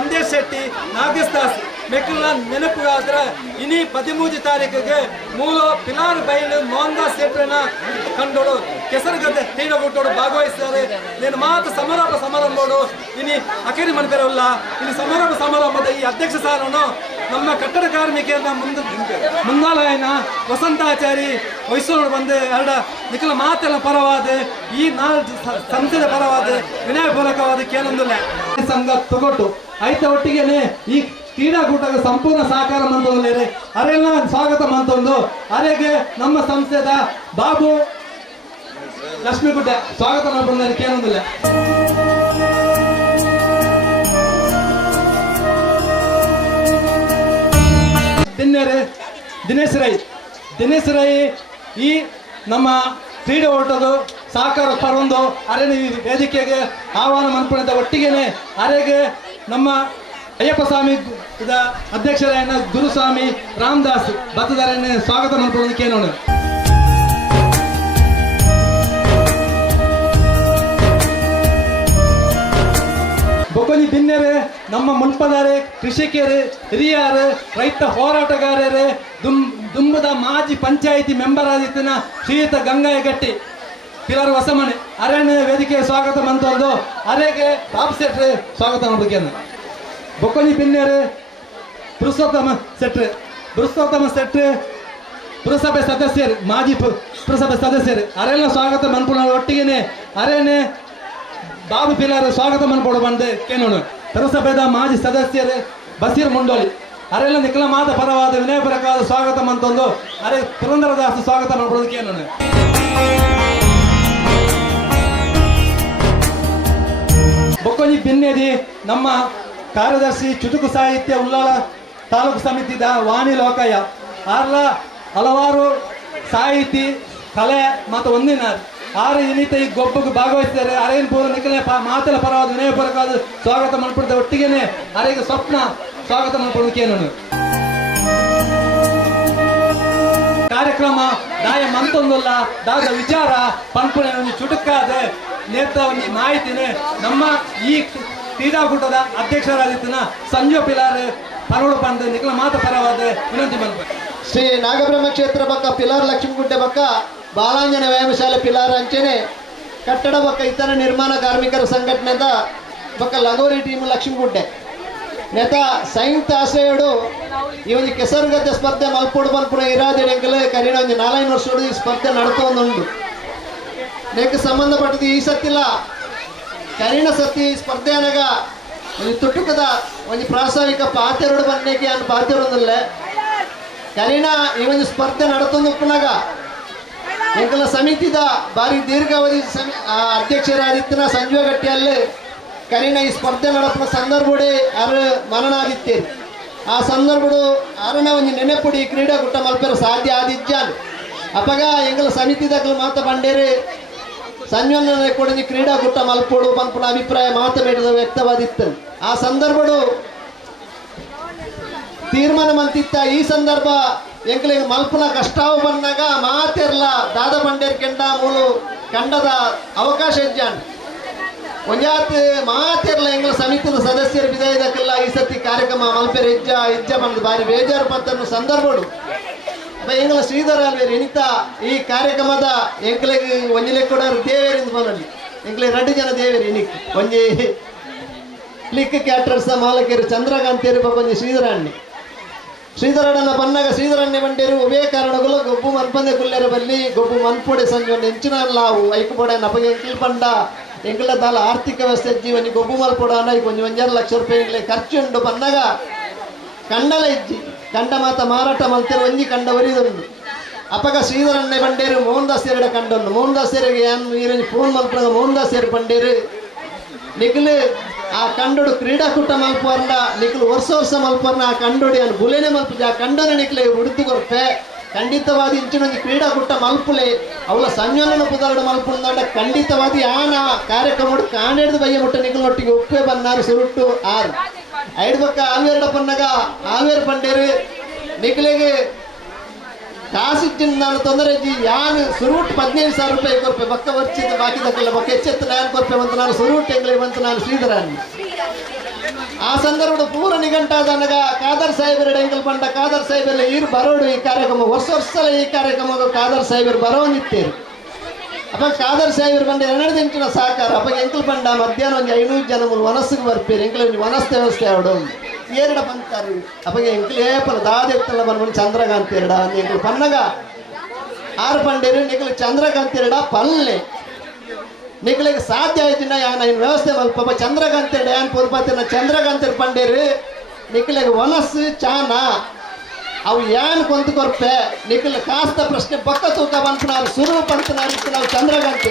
ಸಂದೇಶ್ ಶೆಟ್ಟಿ ನಾಗೇಶ್ ದಾಸ್ ಮೆಕ್ಕಲ ನೆನಪುಗಾದ್ರೆ ಇನಿ 13 ತಾರೀಕಿಗೆ ಮೂಲ ಪಿಲಾರ್ ಬೈಲು ಮೋಹನ್ ದಾಸ್ ಶೆಟ್ಟರನ್ನ ಕಂಡೋಡು ಕೆಸರುಗದ್ದೆ ಕ್ರೀಡಾಕೂಟೋಡು ಭಾಗವಹಿಸಿದ್ದಾರೆ. నేను ಮಾತು ಸಮಾರಂಭೋಡು ಇನಿ ಅಕೇರಿ ಮನ್ಪೇರಲ್ಲ ಇಲ್ಲಿ ಸಮಾರಂಭದ ಈ ಅಧ್ಯಕ್ಷ ಸ್ಥಾನವನ್ನು ನಮ್ಮ ಕಟ್ಟಡ ಕಾರ್ಮಿಕರನ್ನ ಮುಂದಾಲಯನ ವಸಂತಾಚಾರಿ ವಹಿಸೋಡು ಬಂದು ಎರಡ ನಿಖಲ ಮಾತೆಲ್ಲ ಪರವಾದ ಈ ಸಂಸ್ಥೆದ ಪರವಾದ ವಿನಯಪೂರ್ವಕವಾದ ಕೇಳೊಂದಿಲ್ಲ ಸಂಘ ತಗೊಟ್ಟು ಐತ ಒಟ್ಟಿಗೆನೆ ಈ ಕ್ರೀಡಾಕೂಟಕ್ಕೆ ಸಂಪೂರ್ಣ ಸಹಕಾರ ಮಂತೊಂದು ಅರೆಲ್ಲ ಸ್ವಾಗತ ಮಂತೊಂದು ಅರೆಗೆ ನಮ್ಮ ಸಂಸ್ಥೆದ ಬಾಬು ಲಕ್ಷ್ಮೀಗುಡ್ಡೆ ಸ್ವಾಗತ ಮಾಡ್ಕೊಂಡು ಕೇಳೊಂದಿಲ್ಲ. ದಿನೇಶ್ ರೈ ಈ ನಮ್ಮ ಕ್ರೀಡೆ ಓಟದು ಸಹಕಾರ ಪರೊಂದು ಅರೆನ ಈ ವೇದಿಕೆಗೆ ಆಹ್ವಾನ ಮನ್ಪಣಿದ ಒಟ್ಟಿಗೆನೆ ಅರೆಗೆ ನಮ್ಮ ಅಯ್ಯಪ್ಪ ಸ್ವಾಮಿ ಅಧ್ಯಕ್ಷರಾಯನ ಗುರುಸ್ವಾಮಿ ರಾಮದಾಸ್ ಬತ್ತದಾರನೇ ಸ್ವಾಗತ ಮಾಡ್ಕೊಳ್ಳೋದಕ್ಕೆ ನೋಡು. ಬೊಕೊಲಿ ಬಿನ್ನೆರೆ ನಮ್ಮ ಮುನ್ಪದಾರೆ ಕೃಷಿಕರು ಹಿರಿಯರು ರೈತ ಹೋರಾಟಗಾರರು ದುಂಬದ ಮಾಜಿ ಪಂಚಾಯಿತಿ ಮೆಂಬರ್ ಆದಿತ್ತಿನ ಶ್ರೀಯುತ ಗಂಗಾಯಗಟ್ಟಿ ಪಿಲಾರ್ ಹೊಸಮನೆ ಅರಣ್ಯ ವೇದಿಕೆ ಸ್ವಾಗತ ಮಂತದ್ದು ಅರೆಗೆ ಬಾಬು ಸೆಟ್ರೆ ಸ್ವಾಗತ ಮಾಡ್ಬೇಕೇನು. ಬೊಕೊಲಿ ಬಿನ್ನೆರೆ ಪುರುಷೋತ್ತಮ ಸೆಟ್ರೆ ಪುರಸಭೆ ಸದಸ್ಯರು ಮಾಜಿ ಪುರಸಭೆ ಸದಸ್ಯರು ಅರೆಲ್ಲ ಸ್ವಾಗತ ಮನ್ಪುಣ ಒಟ್ಟಿಗೆನೆ ಅರೇನೆ ಬಾಬು ಪಿಲಾರ್ ಸ್ವಾಗತ ಮನ್ಪೊಡು ಬಂದೆ ಕೇನೋಣ. ಪುರಸಭೆದ ಮಾಜಿ ಸದಸ್ಯರು ಬಸೀರ್ ಮುಂಡೋಳಿ ಅರೆಲ್ಲ ನಿಖಲ ಮಾದ ಪರವಾದ ವಿನಯಪೂರ್ವಕವಾದ ಸ್ವಾಗತ ಮಂತೊಂದು ಅರೆ ಪುರಂದರದಾಸ ಸ್ವಾಗತ ಮಾಡ್ಕೊಳ್ಳೋದಕ್ಕೆ ಕೇನೋಣ. ಬೊಕ್ಕೊಲಿ ಬಿನ್ನೆದಿ ನಮ್ಮ ಕಾರ್ಯದರ್ಶಿ ಚುಟುಕು ಸಾಹಿತ್ಯ ಉಳ್ಳಾಳ ತಾಲೂಕು ಸಮಿತಿದ ವಾಣಿ ಲೋಕಯ್ಯ ಆರ್ಲ ಹಲವಾರು ಸಾಹಿತಿ ಕಲೆ ಮತ್ತು ಒಂದಿನ ಆರು ಇನಿತ ಈ ಗೊಬ್ಬಗೆ ಭಾಗವಹಿಸಿದ್ದಾರೆ. ಅರೇನ್ ಪೂರ್ವ ನಿಖಲೆ ಮಾತೆಲ್ಲ ಪರವಾದ ವಿನಯಪೂರ್ವಕವಾದ ಸ್ವಾಗತ ಮಾಡ್ಕೊಡ್ತಾ ಒಟ್ಟಿಗೆನೆ ಅರೆಗೆ ಸ್ವಪ್ನ ಸ್ವಾಗತ ಮಾಡ್ಕೊಳ್ಳೋದಕ್ಕೆ ಏನು ಕಾರ್ಯಕ್ರಮ ದಾಯ ಮಂತೊಂದಲ್ಲ ದಾದ ವಿಚಾರ ಪಂಪುಣೆ ಒಂದು ಚುಟುಕಾದ ನೇತ ಒಂದು ಮಾಹಿತಿನೇ ನಮ್ಮ ಈ ಕ್ರೀಡಾಕೂಟದ ಅಧ್ಯಕ್ಷರಾದಿತ್ತಿನ ಸಂಜು ಪಿಲಾರ್ ಪರವಳು ಬಂದು ನಿಖಲ ಮಾತ ಪರವಾದ ವಿನಂತಿ ಬಂದ ಶ್ರೀ ನಾಗಬ್ರಹ್ಮ ಕ್ಷೇತ್ರ ಬಕ್ಕ ಪಿಲಾರ್ ಲಕ್ಷ್ಮೀಗುಡ್ಡೆ ಬಕ್ಕ ಬಾಲಾಂಜನ ವ್ಯಾಯಾಮಶಾಲೆ ಪಿಲಾರ್ ಅಂಚೆನೆ ಕಟ್ಟಡ ಬಕ್ಕ ಇತರ ನಿರ್ಮಾಣ ಕಾರ್ಮಿಕರ ಸಂಘಟನೆದ ಬಕ್ಕ ಲಗೋರಿ ಟೀಮ್ ಲಕ್ಷ್ಮೀಗುಡ್ಡೆ ನೆತ ಸಂಯುಕ್ತ ಆಶ್ರಯಡು ಈ ಒಂದು ಕೆಸರುಗದ್ದೆ ಸ್ಪರ್ಧೆ ಮಲ್ಪೋಡು ಮಲ್ಪುಣ ಇರಾದಿಡೆಂಕಲ್ ಕರೀನ ಒಂದು 4 ವರ್ಷೋಡು ಈ ಸ್ಪರ್ಧೆ ನಡ್ತೊಂದುಂಡು. ನೆಕ್ ಸಂಬಂಧಪಟ್ಟದ್ದು ಈ ಸತ್ತಿಲ್ಲ ಕರೀನ ಸತಿ ಸ್ಪರ್ಧೆ ಅನಗ ಒಂದು ತುಟುಕದ ಒಂದು ಪ್ರಾಸ್ತಾವಿಕ ಪಾತೆರಡು ಬನ್ನೇಕೆ ಅನ್ನು ಪಾತೆರೊಂದಲ್ಲ ಕರೀನ ಈ ಒಂದು ಸ್ಪರ್ಧೆ ನಡ್ತೊಂದು ಉಪ್ಪನಾಗ ಎಂಕಲ ಸಮಿತಿದ ಬಾರಿ ದೀರ್ಘಾವಧಿ ಅಧ್ಯಕ್ಷರಾದಿತ್ತಿನ ಸಂಜೀವ ಗಟ್ಟಿಯಲ್ಲಿ ಕರೀನ ಈ ಸ್ಪರ್ಧೆ ನಡಪಿನ ಸಂದರ್ಭಡೆ ಅರು ಮನನಾದಿತ್ತೇನೆ ಆ ಸಂದರ್ಭಡು ಅರನ ಒಂದು ನೆನೆಪುಡಿ ಕ್ರೀಡಾಕೂಟ ಮಲ್ಪೆರ ಸಾಧ್ಯ ಆದಿಜ್ಜಾನ್ ಅಪಗ ಎಂಕಲ ಸಮಿತಿದಾಗಲು ಮಾತ ಬಂಡೇರಿ ಸಂಜೀವನ ಕೂಡ ಕ್ರೀಡಾಕೂಟ ಮಲ್ಪೋಡು ಪಂಪುನ ಅಭಿಪ್ರಾಯ ಮಾತನಾಡಿದ ವ್ಯಕ್ತವಾದಿತ್ತು. ಆ ಸಂದರ್ಭಡು ತೀರ್ಮಾನ ಮಂತಿತ್ತ ಈ ಸಂದರ್ಭ ಎಂಕಲಿಗೆ ಮಲ್ಪನ ಕಷ್ಟಾವು ಬಂದಾಗ ಮಾತೆರ್ಲ ದಾದ ಬಂಡೇರ್ ಕೆಂಡ ಮೂಲು ಕಂಡದ ಅವಕಾಶ ಇಜ್ಜಾನ್ ಒಂಜಾತ್ ಮಾತೆರ್ಲ ಎಂಗ್ಲ ಸಮಿತಿದ ಸದಸ್ಯರ ಬಿದಾಯದಕ್ಕೆಲ್ಲ ಈ ಸತಿ ಕಾರ್ಯಕ್ರಮ ಮಲ್ಪೆರ ಇಜ್ಜ ಬಂದು ಬಾರಿ ಬೇಜಾರು ಪತ್ತನ್ನು ಸಂದರ್ಭಡು ಎಂಗ್ಲ ಶ್ರೀಧರ ಅಲ್ವೇರಿ ಎನಿತ ಈ ಕಾರ್ಯಕ್ರಮದ ಎಂಕ್ಲಿಗೆ ಒಂಜಿಲೆ ಕೂಡ ದೇವೇರಿಂದ ಬನ್ನಲ್ಲಿ ಎಂಕ್ಲೆ 2 ಜನ ದೇವೇರಿ ಎನಿಕ್ ಒಂಜಿ ಲಿಕ್ ಕ್ಯಾಟ್ರರ್ಸ ಮಾಲಕರು ಚಂದ್ರಕಾಂತೇರಿ ಒಂಜಿ ಶ್ರೀಧರಣ್ಣ ಬನ್ನಾಗ ಶ್ರೀಧರಣ್ಣ ಬಂಡೇರು ಉಭಯ ಕಾರಣಗಳು ಗೊಬ್ಬು ಮನ್ಪಂದೆ ಕುಲ್ಲೆರ ಬಲ್ಲಿ ಗೊಬ್ಬು ಮನ್ಪೊಡೆ ಸಂಜೆ ಹೆಂಚಿನ ಲಾವು ಐಕುಪೊಡೆ ನಪಗೆ ಎಂಕಿಲ್ ಪಂಡ ಎಂಕಲ ದಾಲ ಆರ್ಥಿಕ ವ್ಯವಸ್ಥೆ ಜೀವನಿ ಗೊಬ್ಬು ಮಲ್ಪೊಡ ಅನ್ನ ಕೊಂಚ 1.5 ಲಕ್ಷ ರೂಪಾಯಿ ಖರ್ಚು ಉಂಡು ಬನ್ನಾಗ ಕಂಡಲ ಇಜ್ಜಿ ಕಂಡ ಮಾತ ಮಾರಾಟ ಮಲ್ತಿರು ಒಂಜಿ ಕಂಡ ಒರಿದೊಂದು ಅಪಗ ಶ್ರೀಧರಣ್ಣ ಬಂಡೇರು ಮೋಹನ್ ದಾಸ್ ಎರಡು ಕಂಡೊಂದು ಮೋಹನ್ ದಾಸರಿಗೆ ಏನು ಫೋನ್ ಮಲ್ಪನಾಗ ಮೋಹನ್ ದಾಸ್ ಎರಡು ಬಂಡೇರು ನಿಖಲು ಆ ಕಂಡೋಡು ಕ್ರೀಡಾಕೂಟ ಮಲ್ಪರ್ನ ನಿಖಲು ವರ್ಷ ಮಲ್ಪರ್ನ ಆ ಕಂಡೋಡಿ ಅನ್ನು ಬುಲೆನೆ ಮಲ್ಪುಜ ಆ ಕಂಡನ ನಿಖಲೆ ಉಡುತು ಕೊರಪೆ ಖಂಡಿತವಾದಿ ಇಂಚಿನೊಂದು ಕ್ರೀಡಾಕೂಟ ಮಲ್ಪುಲೆ ಅವಳ ಸಂಜೋಲನ ಪುದಾರಡು ಮಲ್ಪುಂದಾಂಡ ಖಂಡಿತವಾದಿ ಆನ ಕಾರ್ಯಕ್ರಮ ಕಾಣೆಡ್ದು ಬಯ್ಯ ಮುಟ್ಟ ನಿಖಲೊಟ್ಟಿಗೆ ಉಪ್ಪೆ ಬನ್ನಾರು ಸುರುಟ್ಟು ಆರು ಐದು ಪಕ್ಕ ಆಲ್ವೇರ್ಡ ಪನ್ನಗ ಆಲ್ವೇರ್ ಪಂಡೇರು ನಿಖಲೆಗೆ ಕಾಸಿಟ್ಟಿನ ನಾನು ತೊಂದರೆ ಯಾನು ಸುರುಟ್ 15,000 ರೂಪಾಯಿ ಕೊರ್ಪೆ ಬಕ್ಕ ವರ್ಚಿದ ಬಾಕಿ ದಕ್ಕಲ್ಲ ಬಕ್ಕ ಹೆಚ್ಚೆತ್ತು ನಾನು ಕೊರ್ಪೆ ಬಂತು ನಾನು ಸುರುಟ್ ಎಂಗ್ಲೆ ಬಂತು ನಾನು ಶ್ರೀಧರ ಆ ಸಂದರ್ಭದ ಪೂರ ನಿಘಂಟಾದನಗ ಖಾದರ್ ಸಾಹೇಬರ ಎಂಕಲ್ ಪಂಡ ಖಾದರ್ ಸಾಹೇಬರ ಈರು ಬರೋಡು ಈ ಕಾರ್ಯಕ್ರಮ ವರ್ಷ ಈ ಕಾರ್ಯಕ್ರಮ ಖಾದರ್ ಸಾಹೇಬರು ಬರೋನಿತ್ತೇರು ಅಪ್ಪ ಖಾದರ್ ಸಾಹೇಬರು ಬಂದ 2 ದಿನ ಸಹಕಾರ ಅಪ್ಪ ಎಂಕಲ್ ಪಂಡ ಮಧ್ಯಾಹ್ನ ಒಂದು 500 ಜನ ವನಸ್ಸಿಗೆ ಬರ್ಪೇರು ಎಂಕಲ್ ವನಸ್ ವ್ಯವಸ್ಥೆ ಅವಡು ಏರಡ ಬಂತಾರೆ ಅಪ್ಪಗೆ ಎಂಕಲ್ ಏಪಲ ದಾದೆತ್ತಲ್ಲ ಬಂದು ಚಂದ್ರಕಾಂತ್ ಎರಡ ಎಂಕಲ್ ಪನ್ನಗ ಆರು ಪಂಡೇರು ನಿಕಲ್ ಚಂದ್ರಕಾಂತ್ ಎರಡ ಪಲ್ಲೆ ನಿಕಲಿಗೆ ಸಾಧ್ಯ ಆಯ್ತಿನ ಯಾನ ಇನ್ ವ್ಯವಸ್ಥೆ ಮಲ್ಪ ಚಂದ್ರಕಾಂತ್ ಎರಡ ಯಾನ್ ಪೂರ್ಪತಿನ ಚಂದ್ರಕಾಂತ್ ಪಂಡೇರು ನಿಕಲಿಗೆ ವನಸ್ಸು ಚಾನ ಅವು ಯಾನ್ ಕೊಂತ ಕೊರ್ಪೆ ನಿಕಲ್ ಕಾಸ್ತ ಪ್ರಶ್ನೆ ಪಕ್ಕ ತೂಕ ಬಂತನಾರು ಸುರು ಬಂತನಾರು ನಾವು ಚಂದ್ರಕಾಂತ್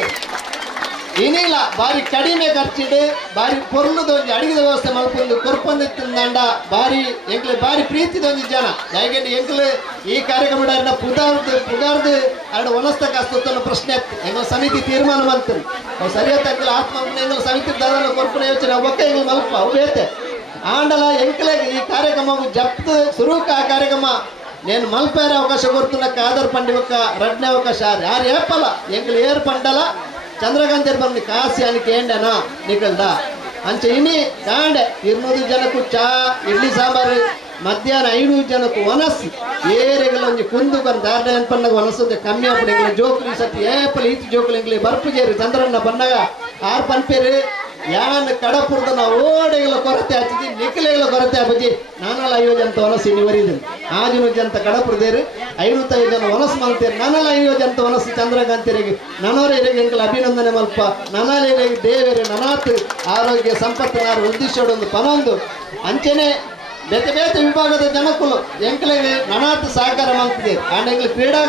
ಏನಿಲ್ಲ ಬಾರಿ ಕಡಿಮೆ ಖರ್ಚಿಡು ಬಾರಿ ಪೊರ್ಲದೊಂದು ಅಡಿಗೆ ವ್ಯವಸ್ಥೆ ಮಲ್ಪೊಂದು ಕೊರ್ಪೊಂದಿತ್ತಂಡ ಬಾರಿ ಎಂಕ್ಲೆ ಬಾರಿ ಪ್ರೀತಿದೊಂದು ಜನ ಯಾಕೆಂದ್ರೆ ಎಂಕ್ಲೆ ಈ ಕಾರ್ಯಕ್ರಮ ಪುಗಾರ್ದು ಎರಡು ಒನಸ್ತ ಕಾಸ್ತೊತ್ತನ್ನು ಪ್ರಶ್ನೆ ಎಂಗ ಸಮಿತಿ ತೀರ್ಮಾನ ಮಾಡ್ತಾರೆ ಅವು ಸರಿಯಾದ ಎಂಕ್ಲೆ ಆತ್ಮ ಎಂಗ್ಲ ಸಮಿತಿ ದಾದನ ಕೊರ್ಪುನ ಯೋಚನೆ ಒಕ್ಕ ಎಂಗ್ಲ ಮಲ್ಪ ಅವು ಬೇತೆ ಆಂಡಲ ಎಂಕ್ಲೆ ಈ ಕಾರ್ಯಕ್ರಮ ಜಪ್ತ ಸುರೂಕ ಆ ಕಾರ್ಯಕ್ರಮ నేను మల్పేర అవకాశం కోరుతున్న కాదర్ పండి ఒక రడ్నే అవకాశం యారు ఏపల ఎంకలు ఏరు పండల చంద్రకాంత్ ಬಂದು ಕಾಸಿ ಅನಿಕೆ ఏండనా ನಿಕಲ್ದ ಅಂಚೆ ಇನಿ ಕಾಂಡೆ 200 ಜನಕ್ಕೂ ಚಾ ಇಡ್ಲಿ ಸಾಂಬಾರು ಮಧ್ಯಾಹ್ನ 500 ಜನಕ್ಕೂ ವನಸ್ಸಿ ಏರೆಗಳ ಒಂದು ಕುಂದು ಬಂದು ದಾರ್ಡೆ ಅನ್ಪನ್ನಾಗ ವನಸ್ಸಂತೆ ಕಮ್ಮಿ ಅಪ್ಪಡೆ ಎಂಗ್ಲ ಜೋಕುಲಿ ಸತಿ ಏಪಲ ಈತಿ ಜೋಕುಲಿ ಎಂಗ್ಲಿ ಬರ್ಪು ಜೇರಿ ಚಂದ್ರಣ್ಣ ಬನ್ನಾಗ ಆರು ಪನ್ಪೇರು ಯಾನ್ ಕಡಪುರದ ಓಡೆಗಳ ಕೊರತೆ ಹಚ್ಚಿದಿ ನಿಖಲೆಗಳ ಕೊರತೆ ಹಬ್ಬಿ ನಾನಲ್ಲ 5 ಜನ ವನಸ್ಸು ನಿವರಿದ್ದೀನಿ 5 ಜನ ಕಡಪುರದೇರು 55 ಜನ ವನಸ್ಸು ಮಲ್ತೇರು ನಾನಲ್ಲ 5 ಜನ ವನಸ್ಸು ಚಂದ್ರಕಾಂತರಿಗೆ ನನವರಿಗೆ ಎಂಕಲ ಅಭಿನಂದನೆ ಮಲ್ಪ ನನಲೇರಿಗೆ ದೇವರೇ ನನಾತ್ ಆರೋಗ್ಯ ಸಂಪತ್ತಿನಾರು ಉದ್ದೇಶೋಡೊಂದು ಪನೊಂದು ಅಂಚೆನೆ ಬೇತೆ ಬೇತೆ ವಿಭಾಗದ ಜನಕ್ಕೂ ಎಂಕಲಿಗೆ ನನಾತ್ ಸಹಕಾರ ಮಾಡ್ತಿದೆ ಆಂಡ್ ಕ್ರೀಡಾ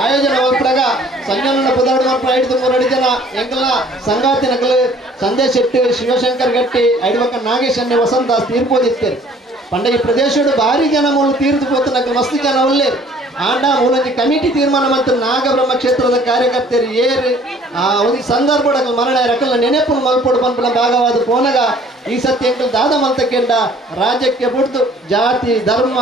ಆಯೋಜನೆ ಮಲ್ಪಡಾಗ ಸಂಜನನ ಪುದಾಡು ಮಲ್ಪ 5-3 ಜನ ಎಂಕಲ ಸಂಗಾತಿನಗಳು ಸಂದೇಶ್ ಶೆಟ್ಟಿ ಶಿವಶಂಕರ್ ಗಟ್ಟಿ ಐಡ್ಬಕ್ಕ ನಾಗೇಶ್ ಅನ್ನೆ ವಸಂತ ತೀರ್ಪೋದಿತ್ತೇರು ಪಂಡ ಈ ಪ್ರದೇಶಡು ಭಾರಿ ಜನ ಮೂಲ ತೀರ್ದು ಪೋತನಕ್ಕೆ ಮಸ್ತ್ ಜನ ಒಳ್ಳೇರು ಆಂಡ ಮೂಲಂಜಿ ಕಮಿಟಿ ತೀರ್ಮಾನ ಮತ್ತು ನಾಗಬ್ರಹ್ಮ ಕ್ಷೇತ್ರದ ಕಾರ್ಯಕರ್ತರು ಏರು ಒಂದು ಸಂದರ್ಭ ಮರಣ ರಕಲ್ಲ ನೆನೆಪು ಮಲ್ಪೊಡು ಪಂಪನ ಭಾಗವಾದ ಪೋನಗ ಈ ಸತ್ಯ ಎಂಕಲ್ ದಾದ ಮಲ್ತಕ್ಕೆಂಡ ರಾಜ್ಯಕ್ಕೆ ಬಿಡ್ದು ಜಾತಿ ಧರ್ಮ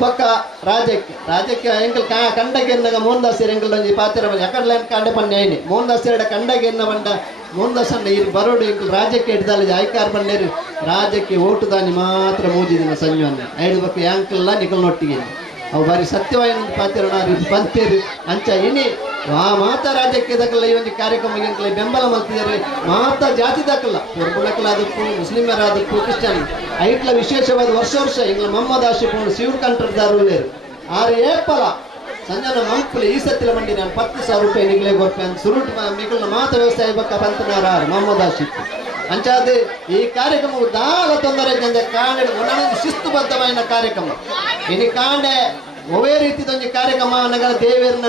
ಬೊಕ್ಕ ರಾಜ್ಯಕ್ಕೆ ಎಂಕಲ್ ಕಂಡಗೆ ಎನ್ನಗ ಮೋಹನ್ದಾಸ್ ಎಂಕಲ್ ಒಂಜಿ ಪಾತ್ರ ಎಕಡ್ಲ ಕಂಡೆ ಪಂಡೆ ಐನಿ ಮೋಹನ್ದಾಸ್ ಎರಡ ಕಂಡಗೆ ಎನ್ನ ಬಂಡ ಮೋಹನ್ದಾಸ್ ಅಣ್ಣ ಇರು ಬರೋಡು ಎಂಕಲ್ ರಾಜ್ಯಕ್ಕೆ ಹಿಡ್ದಾಲ ಆಯ್ಕಾರ್ ಬಂಡೇರು ರಾಜ್ಯಕ್ಕೆ ಓಟು ದಾನಿ ಮಾತ್ರ ಮೂಜಿದಿನ ಸಂಜೆ ಐದು ಬಕ್ಕ ಯಾಂಕಲ್ಲ ನಿಕಲ್ನೊಟ್ಟಿಗೆ ಅವು ಬಾರಿ ಸತ್ಯವಾದ ಪಾತ್ರ ಪಂತೇರು ಅಂಚ ಇನಿ ಮಾತಾ ರಾಜ್ಯಕ್ಕೆ ದಕ್ಕಲ್ಲ ಈ ಒಂದು ಕಾರ್ಯಕ್ರಮಕ್ಕೆ ಬೆಂಬಲ ಮಾಡ್ತಿದ್ದಾರೆ ಮಾತಾ ಜಾತಿ ದಕ್ಕಲ್ಲ ಪುರ್ಬುಳಕ್ಕಲಾದಪ್ಪು ಮುಸ್ಲಿಮರಾದಪ್ಪು ಕ್ರಿಶ್ಚಿಯನ್ ಐಟ್ಲ ವಿಶೇಷವಾದ ವರ್ಷ ಇಂಗ್ಲ ಮೊಹಮ್ಮದ್ ಆಶಿಫ್ ಶಿವರ್ ಕಂಟ್ರದಾರು ಆರು ಏಪಲ ಸಂಜನ ಮಂಪುಲಿ ಈ ಸತ್ತಿಲ ಮಂಡಿ ನಾನು 10,000 ರೂಪಾಯಿ ನಿಗ್ಲೆ ಕೊಡ್ಪೆ ಅಂತ ಸುರುಟ್ ಮಿಗುಲ್ನ ಮಾತಾ ವ್ಯವಸ್ಥೆ ಬಕ್ಕ ಪಂತನಾರು ಮೊಹಮ್ಮದ್ ಆಶಿಫ್ ಅಂಚಾದ ಈ ಕಾರ್ಯಕ್ರಮವು ದಾಲ ತೊಂದರೆ ಜನ ಕಾಂಡೆ ಒಂದೊಂದು ಶಿಸ್ತುಬದ್ಧವಾದ ಕಾರ್ಯಕ್ರಮ ಇನ್ನು ಕಾಂಡೆ ಒವೇ ರೀತಿದೊಂದು ಕಾರ್ಯಕ್ರಮ ನಗರ ದೇವರನ್ನ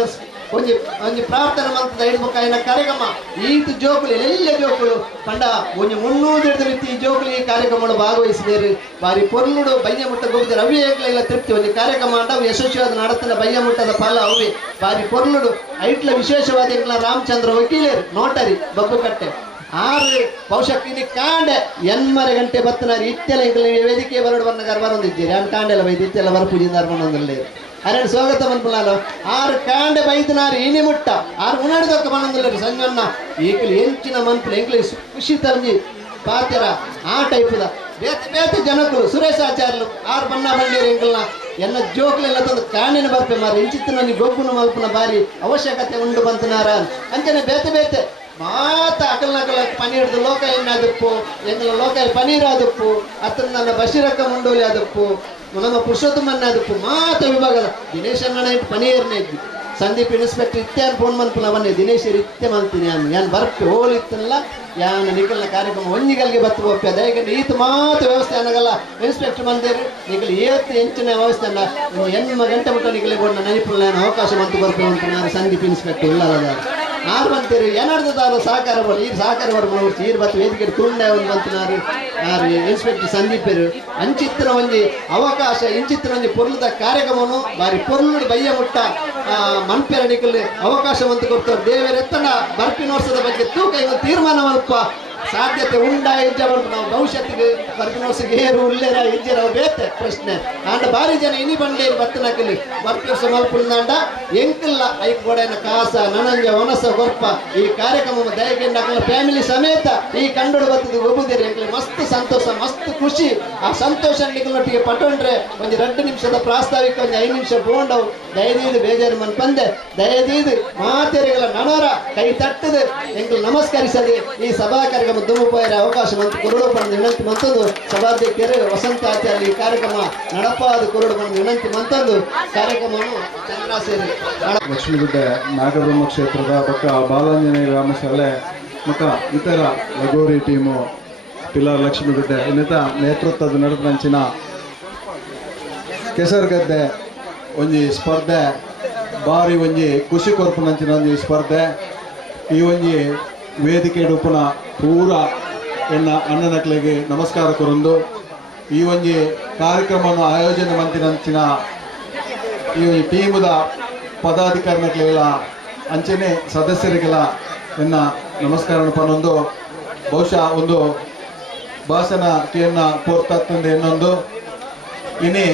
ಒಂಜಿ ಪ್ರಾರ್ಥನೆ ಮಂತ್ರದ ಹಿಡ್ಬೇಕಾಗಿನ ಕಾರ್ಯಕ್ರಮ ಈತ ಜೋಕುಲು ಎಲ್ಲ ಜೋಕುಲು ಪಂಡ ಒಂಜಿ 300 ರೀತಿ ಈ ಜೋಕುಲು ಈ ಕಾರ್ಯಕ್ರಮ ಭಾಗವಹಿಸಿದೇರು ಬಾರಿ ಪೊರ್ಲುಡು ಬಯ್ಯ ಮುಟ್ಟ ಹೋಗಿದ್ದಾರೆ ಅವೇ ಏಕಲೆಲ್ಲ ತೃಪ್ತಿ ಒಂದು ಕಾರ್ಯಕ್ರಮ ಅಂಡ ಅವು ಯಶಸ್ವಿಯಾದ ನಡತನ ಬಯ್ಯ ಮುಟ್ಟದ ಫಲ ಅವೇ ಬಾರಿ ಪೊರ್ಲುಡು ಐಟ್ಲ ವಿಶೇಷವಾದ ಎಂಕ್ಲ ರಾಮಚಂದ್ರ ವಕೀಲೇರು ನೋಟರಿ ಬಬ್ಬುಕಟ್ಟೆ ಆರು ಪೌಷಕ್ಕಿನಿ ಕಾಂಡೆ 8:30 ಗಂಟೆ ಬತ್ತನಾರು ಇತ್ತೆಲ್ಲ ಎಂಕ್ಲ ವೇದಿಕೆ ಬರಡು ಬನ್ನಗಾರ ಬರೋದಿದ್ದೀರಿ ಅನ್ ಕಾಂಡೆಲ್ಲ ಬೈದು ಇತ್ತೆಲ್ಲ ಬರ ಪೂಜಿಂದಾರ ಬಂದೊಂದಲ್ಲಿ ಅರೆ ಸ್ವಾಗತ ಮನ್ಪುಲಾಲು ಆರು ಕಾಂಡೆ ಬೈದನಾರು ಇನಿ ಮುಟ್ಟ ಆರು ಉಣಾಡಿದಕ್ಕ ಬಂದೊಂದಿಲ್ಲ ಸಂಜನ್ನ ಈಕಲು ಎಂಚಿನ ಮನ್ಪುಲು ಎಂಕ್ಲಿ ಖುಷಿ ತಂಜಿ ಪಾತ್ಯರ ಆ ಟೈಪ್ದ ಬೇತೆ ಬೇತೆ ಜನಕ್ಕಳು ಸುರೇಶ್ ಆಚಾರ್ಯರು ಆರು ಬಣ್ಣ ಬಂಡೇರು ಎಂಕಲ್ನ ಎಲ್ಲ ಜೋಕ್ಲೆಲ್ಲ ತಂದು ಕಾಣಿನ ಬರ್ಪೆ ಮಾರು ಇಂಚಿತ್ತಿನ ಗೊಬ್ಬನ ಮಲ್ಪನ ಬಾರಿ ಅವಶ್ಯಕತೆ ಉಂಡು ಬಂತನಾರ ಅಂಚನೆ ಬೇತೆ ಬೇತೆ ಮಾತ ಅಕಲ್ನಕಲ ಪನೀರ್ದು ಲೋಕ ಎಣ್ಣಾದಪ್ಪು ಎಂಗಲ ಲೋಕ ಪನೀರ್ ಆದಪ್ಪು ಅತ್ರ ನನ್ನ ಬಶೀರಕ್ಕ ಮುಂಡೋಲಿ ಆದಪ್ಪು ನಮ್ಮ ಪುರುಷೋತ್ತಮನ್ನ ಆದಪ್ಪು ಮಾತ ವಿಭಾಗದ ದಿನೇಶ್ ಅಣ್ಣ ಇಟ್ಟು ಪನೀರ್ನೇ ಇದ್ದಿ ಸಂದೀಪ್ ಇನ್ಸ್ಪೆಕ್ಟರ್ ಇತ್ಯಾನ್ ಫೋನ್ ಮನ್ಪುಲ ಅವನ್ನೇ ದಿನೇಶ್ ಇತ್ತೆ ಮಲ್ತೀನಿ ಯಾನ್ ಬರ್ಪೆ ಹೋಲಿತ್ತಲ್ಲ ಯಾನ್ ನಿಕಲ್ನ ಕಾರ್ಯಕ್ರಮ ಒಂಜಿಗಲ್ಗೆ ಬತ್ತು ಹೋಗ್ತದೆ ಯಾಕಂದ್ರೆ ಈತ ಮಾತು ವ್ಯವಸ್ಥೆ ಅನ್ನಗಲ್ಲ ಇನ್ಸ್ಪೆಕ್ಟರ್ ಬಂದೇರು ನಿಕಲ್ ಏತ್ ಹೆಂಚಿನ ವ್ಯವಸ್ಥೆ ಅಲ್ಲ 8 ಗಂಟೆ ಮುಟ್ಟ ನಿಕಲೆ ಬೋರ್ಡ್ ನೈಪುಣ್ಯ ಅವಕಾಶ ಮಂತು ಬರ್ಪೆ ಅಂತ ನಾನು ಸಂದೀಪ್ ಇನ್ಸ್ಪೆಕ್ಟರ್ ಇಲ್ಲ ಆರು ಬಂತೀರಿ ಏನಾಡ್ದಾರು ಸಹಕಾರ ಬರ್ ಈ ಸಹಕಾರ ಬರ್ಬೋದು ಈರು ಬತ್ತು ವೇದಿಕೆ ತುಂಡ ಒಂದು ಬಂತಿನಾರು ಆರು ಇನ್ಸ್ಪೆಕ್ಟರ್ ಸಂದೀಪರು ಅಂಚಿತ್ತಿನ ಒಂಜಿ ಅವಕಾಶ ಇಂಚಿತ್ತಿನ ಒಂಜಿ ಪೊರ್ಲದ ಕಾರ್ಯಕ್ರಮವನ್ನು ಬಾರಿ ಪೊರ್ಲು ಬಯ್ಯ ಮುಟ್ಟ ಮನ್ಪೆರಡಿಕಲ್ಲಿ ಅವಕಾಶ ಅಂತ ಕೊಡ್ತಾರೆ ದೇವರ ಎತ್ತನ ಬರ್ಪಿನ ವರ್ಷದ ಬಗ್ಗೆ ತೂಕ ತೀರ್ಮಾನ ಮಲ್ಪ ಸಾಧ್ಯತೆ ಉಂಡ ಹೆಜ್ಜೆ ನಾವು ಭವಿಷ್ಯತ್ತಿಗೆ ಬರ್ತಿನೋಸಿಗೆ ಏರು ಉಲ್ಲೇರ ಹೆಜ್ಜೆರ ಬೇತೆ ಪ್ರಶ್ನೆ ಆಂಡ ಭಾರಿ ಜನ ಇನಿ ಬಂಡೇರು ಬತ್ತನಕಲಿ ಬರ್ತಿರ್ಸ ಮಲ್ಪುಂದಾಂಡ ಎಂಕಲ್ಲ ಐಕ್ ಗೋಡೆನ ಕಾಸ ನನಂಜ ಒನಸ ಗೊರ್ಪ ಈ ಕಾರ್ಯಕ್ರಮ ದಯಕೆಂಡ ಫ್ಯಾಮಿಲಿ ಸಮೇತ ಈ ಕಂಡುಡು ಬತ್ತದ ಒಬ್ಬುದಿರಿ ಎಂಕ್ಲೆ ಮಸ್ತ್ ಸಂತೋಷ ಮಸ್ತ್ ಖುಷಿ ಆ ಸಂತೋಷ ನಿಖಲೊಟ್ಟಿಗೆ ಪಟ್ಟೊಂಡ್ರೆ ಒಂದು 2 ನಿಮಿಷದ ಪ್ರಾಸ್ತಾವಿಕ ಒಂದು 5 ನಿಮಿಷ ಬೋಂಡವು ದಯದೀದು ಬೇಜಾರು ಮನ್ ಬಂದೆ ದಯದೀದು ಮಾತೆರೆಗಳ ನನರ ಕೈ ತಟ್ಟದು ಎಂಕ್ಲು ನಮಸ್ಕರಿಸದೆ ಈ ಸಭಾ ಕಾರ್ಯಕ್ರಮ ದುಮ್ಮುಪೋಯರ ಅವಕಾಶ ಮಂತ್ ಕುರುಡು ಬಂದು ವಿನಂತಿ ಮಂತಂದು ಸಭಾಧ್ಯಕ್ಷರು ವಸಂತ ಆಚಾರ್ಯ ಈ ಕಾರ್ಯಕ್ರಮ ನಡಪಾದ ಕುರುಡು ಬಂದು ವಿನಂತಿ ಮಂತಂದು ಕಾರ್ಯಕ್ರಮವನ್ನು ಚಂದ್ರಾಸೇರಿ ಲಕ್ಷ್ಮೀಗುಡ್ಡೆ ನಾಗಬ್ರಹ್ಮ ಕ್ಷೇತ್ರದ ಪಕ್ಕ ಬಾಲಾಂಜನೇಯ ವ್ಯಾಯಾಮಶಾಲೆ ಮತ್ತು ಇತರ ಲಗೋರಿ ಟೀಮು ಪಿಲಾರ್ ಲಕ್ಷ್ಮೀಗುಡ್ಡೆ ಇನ್ನಿತ ನೇತೃತ್ವದ ನಡೆದಂಚಿನ ಕೆಸರುಗದ್ದೆ ಒಂಜಿ ಸ್ಪರ್ಧೆ ಬಾರಿ ಒಂಜಿ ಖುಷಿ ಕೊರ್ಪುನಂಚಿನ ಒಂಜಿ ಸ್ಪರ್ಧೆ ಈ ಒಂಜಿ ವೇದಿಕೆ ಉಪುನ ಪೂರ ಎನ್ನ ಅಣ್ಣನಕ್ಲೆಗೆ ನಮಸ್ಕಾರ ಕೊರೊಂದು ಈ ಒಂಜಿ ಕಾರ್ಯಕ್ರಮವನ್ನು ಆಯೋಜನೆ ಮಂತಿನಂಚಿನ ಈ ಟೀಮದ ಪದಾಧಿಕಾರಿಗಳ ಅಂಚನೆ ಸದಸ್ಯರಿಗೆಲ್ಲ ಎನ್ನ ನಮಸ್ಕಾರ ಪನ್ನೊಂದು ಬಹುಶಃ ಒಂದು ಭಾಷಣ ಕೇನ್ನ ಪೋರ್ತಂದು ಎನ್ನೊಂದು ಇನಿ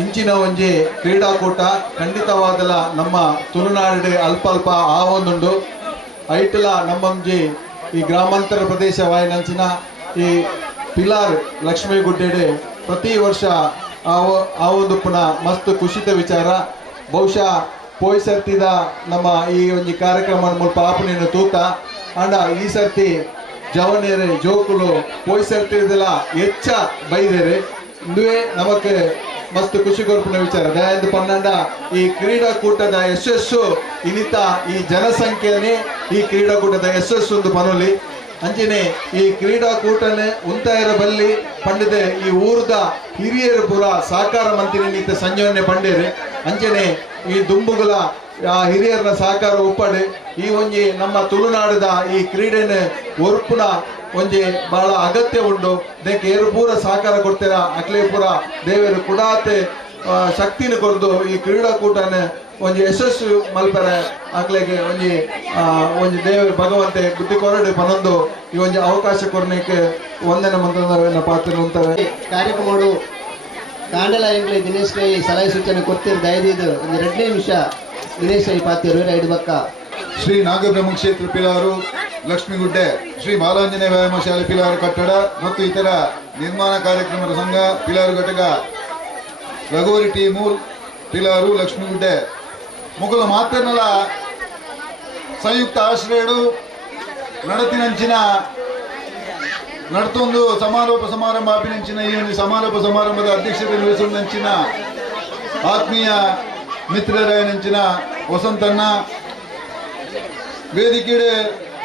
ಇಂಚಿನ ಒಂಜಿ ಕ್ರೀಡಾಕೂಟ ಖಂಡಿತವಾದಲ ನಮ್ಮ ತುಳುನಾಡಿಗೆ ಅಲ್ಪ ಅಲ್ಪ ಆವೊಂದುಂಡು ಐಟಲ ನಮ್ಮಂಜಿ ಈ ಗ್ರಾಮಾಂತರ ಪ್ರದೇಶ ವಾಯಿನಂಚಿನ ಈ ಪಿಲಾರ್ ಲಕ್ಷ್ಮೀಗುಡ್ಡೆ ಪ್ರತಿ ವರ್ಷ ಆವೊಂದು ಪುನಃ ಮಸ್ತ್ ಖುಷಿತ ವಿಚಾರ ಬಹುಶಃ ಪೋಯ್ ಸರ್ತಿದ ನಮ್ಮ ಈ ಒಂದು ಕಾರ್ಯಕ್ರಮ ಮುಲ್ಪ ಆಪುನೇನು ತೂತ ಅಂಡ ಈ ಸರ್ತಿ ಜವನೇರೆ ಜೋಕುಲು ಪೋಯ್ ಸರ್ತಿದೆಲ್ಲ ಹೆಚ್ಚ ಬೈದೇರೆ ಇಂದುವೇ ನಮಕ್ ಮಸ್ತ್ ಖುಷಿ ಕೊರ್ಪಿನ ವಿಚಾರ ದಯಂದು ಪನ್ನಂಡ ಈ ಕ್ರೀಡಾಕೂಟದ ಯಶಸ್ಸು ಇನ್ನಿತ ಈ ಜನಸಂಖ್ಯೆನೇ ಈ ಕ್ರೀಡಾಕೂಟದ ಯಶಸ್ಸು ಒಂದು ಪನೋಲಿ ಅಂಚನೆ ಈ ಕ್ರೀಡಾಕೂಟನೆ ಉಂತಾಯರ ಬಲ್ಲಿ ಪಂಡಿದೆ ಈ ಊರದ ಹಿರಿಯರು ಪೂರ ಸಹಕಾರ ಮಂತ್ರಿ ನಿಂತ ಸಂಜೀವನೆ ಪಂಡೇರೆ ಅಂಚನೆ ಈ ದುಂಬುಗಳ ಹಿರಿಯರ ಸಹಕಾರ ಉಪ್ಪಡೆ ಈ ಒಂಜಿ ನಮ್ಮ ತುಳುನಾಡದ ಈ ಕ್ರೀಡೆನ ಒರ್ಪುನ ಒಂಜಿ ಬಹಳ ಅಗತ್ಯ ಉಂಡು ಇದಕ್ಕೆ ಏರು ಪೂರ ಸಹಕಾರ ಕೊಡ್ತೀರ ಅಕ್ಲೇ ಪೂರ ದೇವರು ಕುಡಾತೆ ಶಕ್ತಿನ ಕೊರ್ದು ಈ ಕ್ರೀಡಾಕೂಟನ ಒಂಜಿ ಯಶಸ್ಸು ಮಲ್ಪರೆ ಅಕ್ಲೆಗೆ ಒಂಜಿ ದೇವರು ಭಗವಂತೆ ಬುದ್ಧಿ ಕೊರಡು ಪನೊಂದು ಈ ಒಂಜಿ ಅವಕಾಶ ಕೊರ್ನಿಕ್ಕೆ ವಂದನೆ ಮಂತ್ರ ಪಾತ್ರ ಉಂಟವೆ ಕಾರ್ಯಕ್ರಮ ಕಾಂಡಲ ಎಂಗ್ಲೆ ದಿನೇಶ್ ಕೈ ಸಲಹೆ ಸೂಚನೆ ಕೊಡ್ತೀರಿ ದಯದಿದ್ದು ಒಂದು 2 ನಿಮಿಷ ದಿನೇಶ್ ಕೈ ಪಾತಿರು 5 ಬಕ್ಕ ಶ್ರೀ ನಾಗಬ್ರಹ್ಮ ಕ್ಷೇತ್ರ ಪಿಲಾರು ಲಕ್ಷ್ಮೀಗುಡ್ಡೆ ಶ್ರೀ ಬಾಲಾಂಜನೇಯ ವ್ಯಾಯಾಮ ಶಾಲೆ ಪಿಲಾರು ಕಟ್ಟಡ ಮತ್ತು ಇತರ ನಿರ್ಮಾಣ ಕಾರ್ಯಕ್ರಮದ ಸಂಘ ಪಿಲಾರು ಘಟಕ ಲಗೋರಿ ಟೀಮು ಪಿಲಾರು ಲಕ್ಷ್ಮೀಗುಡ್ಡೆ ಮುಗುಲ ಮಾತನ್ನಲ ಸಂಯುಕ್ತ ಆಶ್ರಯಡು ನಡತಿನಂಚಿನ ನಡತೊಂದು ಸಮಾರೋಪ ಸಮಾರಂಭ ಆಪಿನಂಚಿನ ಈ ಒಂದು ಸಮಾರೋಪ ಸಮಾರಂಭದ ಅಧ್ಯಕ್ಷತೆ ವಹಿಸುವಂಚಿನ ಆತ್ಮೀಯ ಮಿತ್ರರಾಯನಂಚಿನ ವಸಂತಣ್ಣ ವೇದಿಕೆಡೆ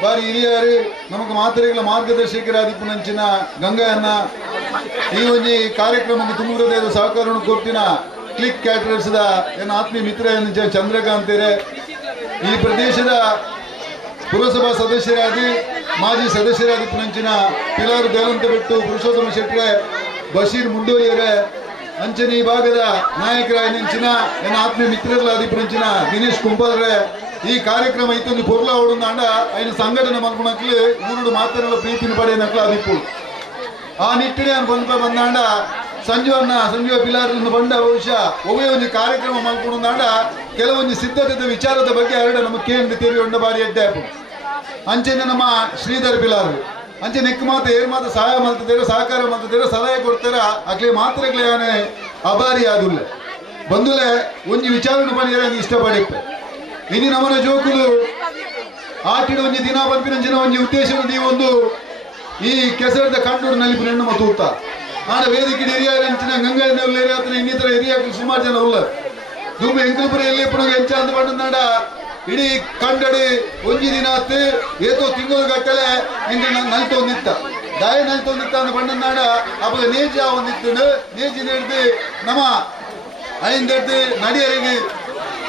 ಬಾರಿ ಹಿರಿಯರು ನಮಗೆ ಮಾತ್ರೆಗಳ ಮಾರ್ಗದರ್ಶಕರಾದಿಪ್ಪುನಂಚಿನ ಗಂಗಯ್ಯನ ಈ ಒಂದು ಕಾರ್ಯಕ್ರಮಕ್ಕೆ ತುಂಬ ಹೃದಯದ ಸಹಕಾರವನ್ನು ಕೊಟ್ಟಿನ ಕ್ಲಿಕ್ ಕ್ಯಾಟರರ್ಸ್ದ ಏನು ಆತ್ಮೀಯ ಮಿತ್ರ ಚಂದ್ರಕಾಂತರೇ ಈ ಪ್ರದೇಶದ ಪುರಸಭಾ ಸದಸ್ಯರಾಗಿ ಮಾಜಿ ಸದಸ್ಯರಾದಿಪ್ಪುನಂಚಿನ ಪಿಲಾರು ದೇವಂತಬೆಟ್ಟು ಪುರುಷೋತ್ತಮ ಶೆಟ್ರೆ ಬಶೀರ್ ಮುಂಡೋಲಿಯರೇ ಅಂಚನೆ ಈ ಭಾಗದ ನಾಯಕರಾಯನಂಚಿನ ಏನು ಆತ್ಮೀಯ ಮಿತ್ರರಾದಿಪ್ಪುನಂಚಿನ ದಿನೇಶ್ ಕುಂಬಾರ್ರೆ ಈ ಕಾರ್ಯಕ್ರಮ ಇತ್ತೊಂದು ಪೊರ್ಲ ಓಡುಂದಾಂಡ ఆయన ಸಂಘಟನೆ ಮಲ್ಪುನಕ್ಲು ಊರುಡು ಮಾತನೆಲ್ಲ ಪ್ರೀತಿನ ಪಡೆಯನಕ್ಲು ಅದಿಪ್ಪು ಆ ನಿಟ್ಟಿನ ಬಂದಾಂಡ ಸಂಜೀವ ಪಿಲಾರಿಂದ ಬಂದ ಬಹುಶಃ ಒವೇ ಒಂದು ಕಾರ್ಯಕ್ರಮ ಮಲ್ಪುಂದಾಂಡ ಕೆಲವೊಂದು ಸಿದ್ಧತೆ ವಿಚಾರದ ಬಗ್ಗೆ ಎರಡು ನಮ್ಮ ಕೇಂದ್ರ ತೆರೆಯುಂಡ ಬಾರಿ ಎಡ್ಡೆ ಅಂಚೆನೆ ನಮ್ಮ ಶ್ರೀಧರ್ ಪಿಲಾರ್ ಅಂಚೆ ನೆಕ್ ಮಾತು ಏರ್ ಮಾತು ಸಹಾಯ ಮಲ್ತಿದ್ದೇವೆ ಸಹಕಾರ ಮಲ್ತಿದ್ದೇವೆ ಸಲಹೆ ಕೊಡ್ತಾರ ಅಕ್ಲೆ ಮಾತ್ರಗಳೇ ಅಭಾರಿ ಆದುಲ್ಲ ಬಂದುಲೆ ಒಂದು ವಿಚಾರನ ಪಡೆಯಲು ಇಷ್ಟಪಡಿಪ್ಪೆ ಇನಿ ನಮ್ಮನ ಜೋಕುಲು ಆಟಿನ ಒಂಜಿ ದಿನ ಬಂಪಿನಂಚಿನ ಒಂಜಿ ಉದ್ದೇಶ ನೀವೊಂದು ಈ ಕೆಸರದ ಕಂಡು ನಲಿಪು ನೆಣ್ಣು ಮತ್ತು ಊತ ಆನ ವೇದಿಕೆ ಹಿರಿಯರಂಚಿನ ಗಂಗಾಧರ ಇನ್ನಿತರ ಹಿರಿಯ ಸುಮಾರು ಜನ ಉಲ್ಲ ದುಂಬ ಎಂಕಲ್ಪುರ ಎಲ್ಲಿ ಪುನಃ ಹೆಂಚ ಅಂತ ಬಂಡ ಇಡೀ ಕಂಡಡಿ ಒಂಜಿ ದಿನ ಆತು ಏತೋ ತಿಂಗಳು ಗಟ್ಟಲೆ ಹಿಂಗೆ ನಲ್ತೊಂದಿತ್ತ ದಾಯ ನಲ್ತೊಂದಿತ್ತ ಅಂತ ಬಂಡನಾಡ ಅವಾಗ ನೇಜಿ ಒಂದಿತ್ತು ನೇಜಿ ಹಿಡಿದು ನಮ್ಮ ಐಂದೆಡ್ದು ನಡಿಯರಿಗೆ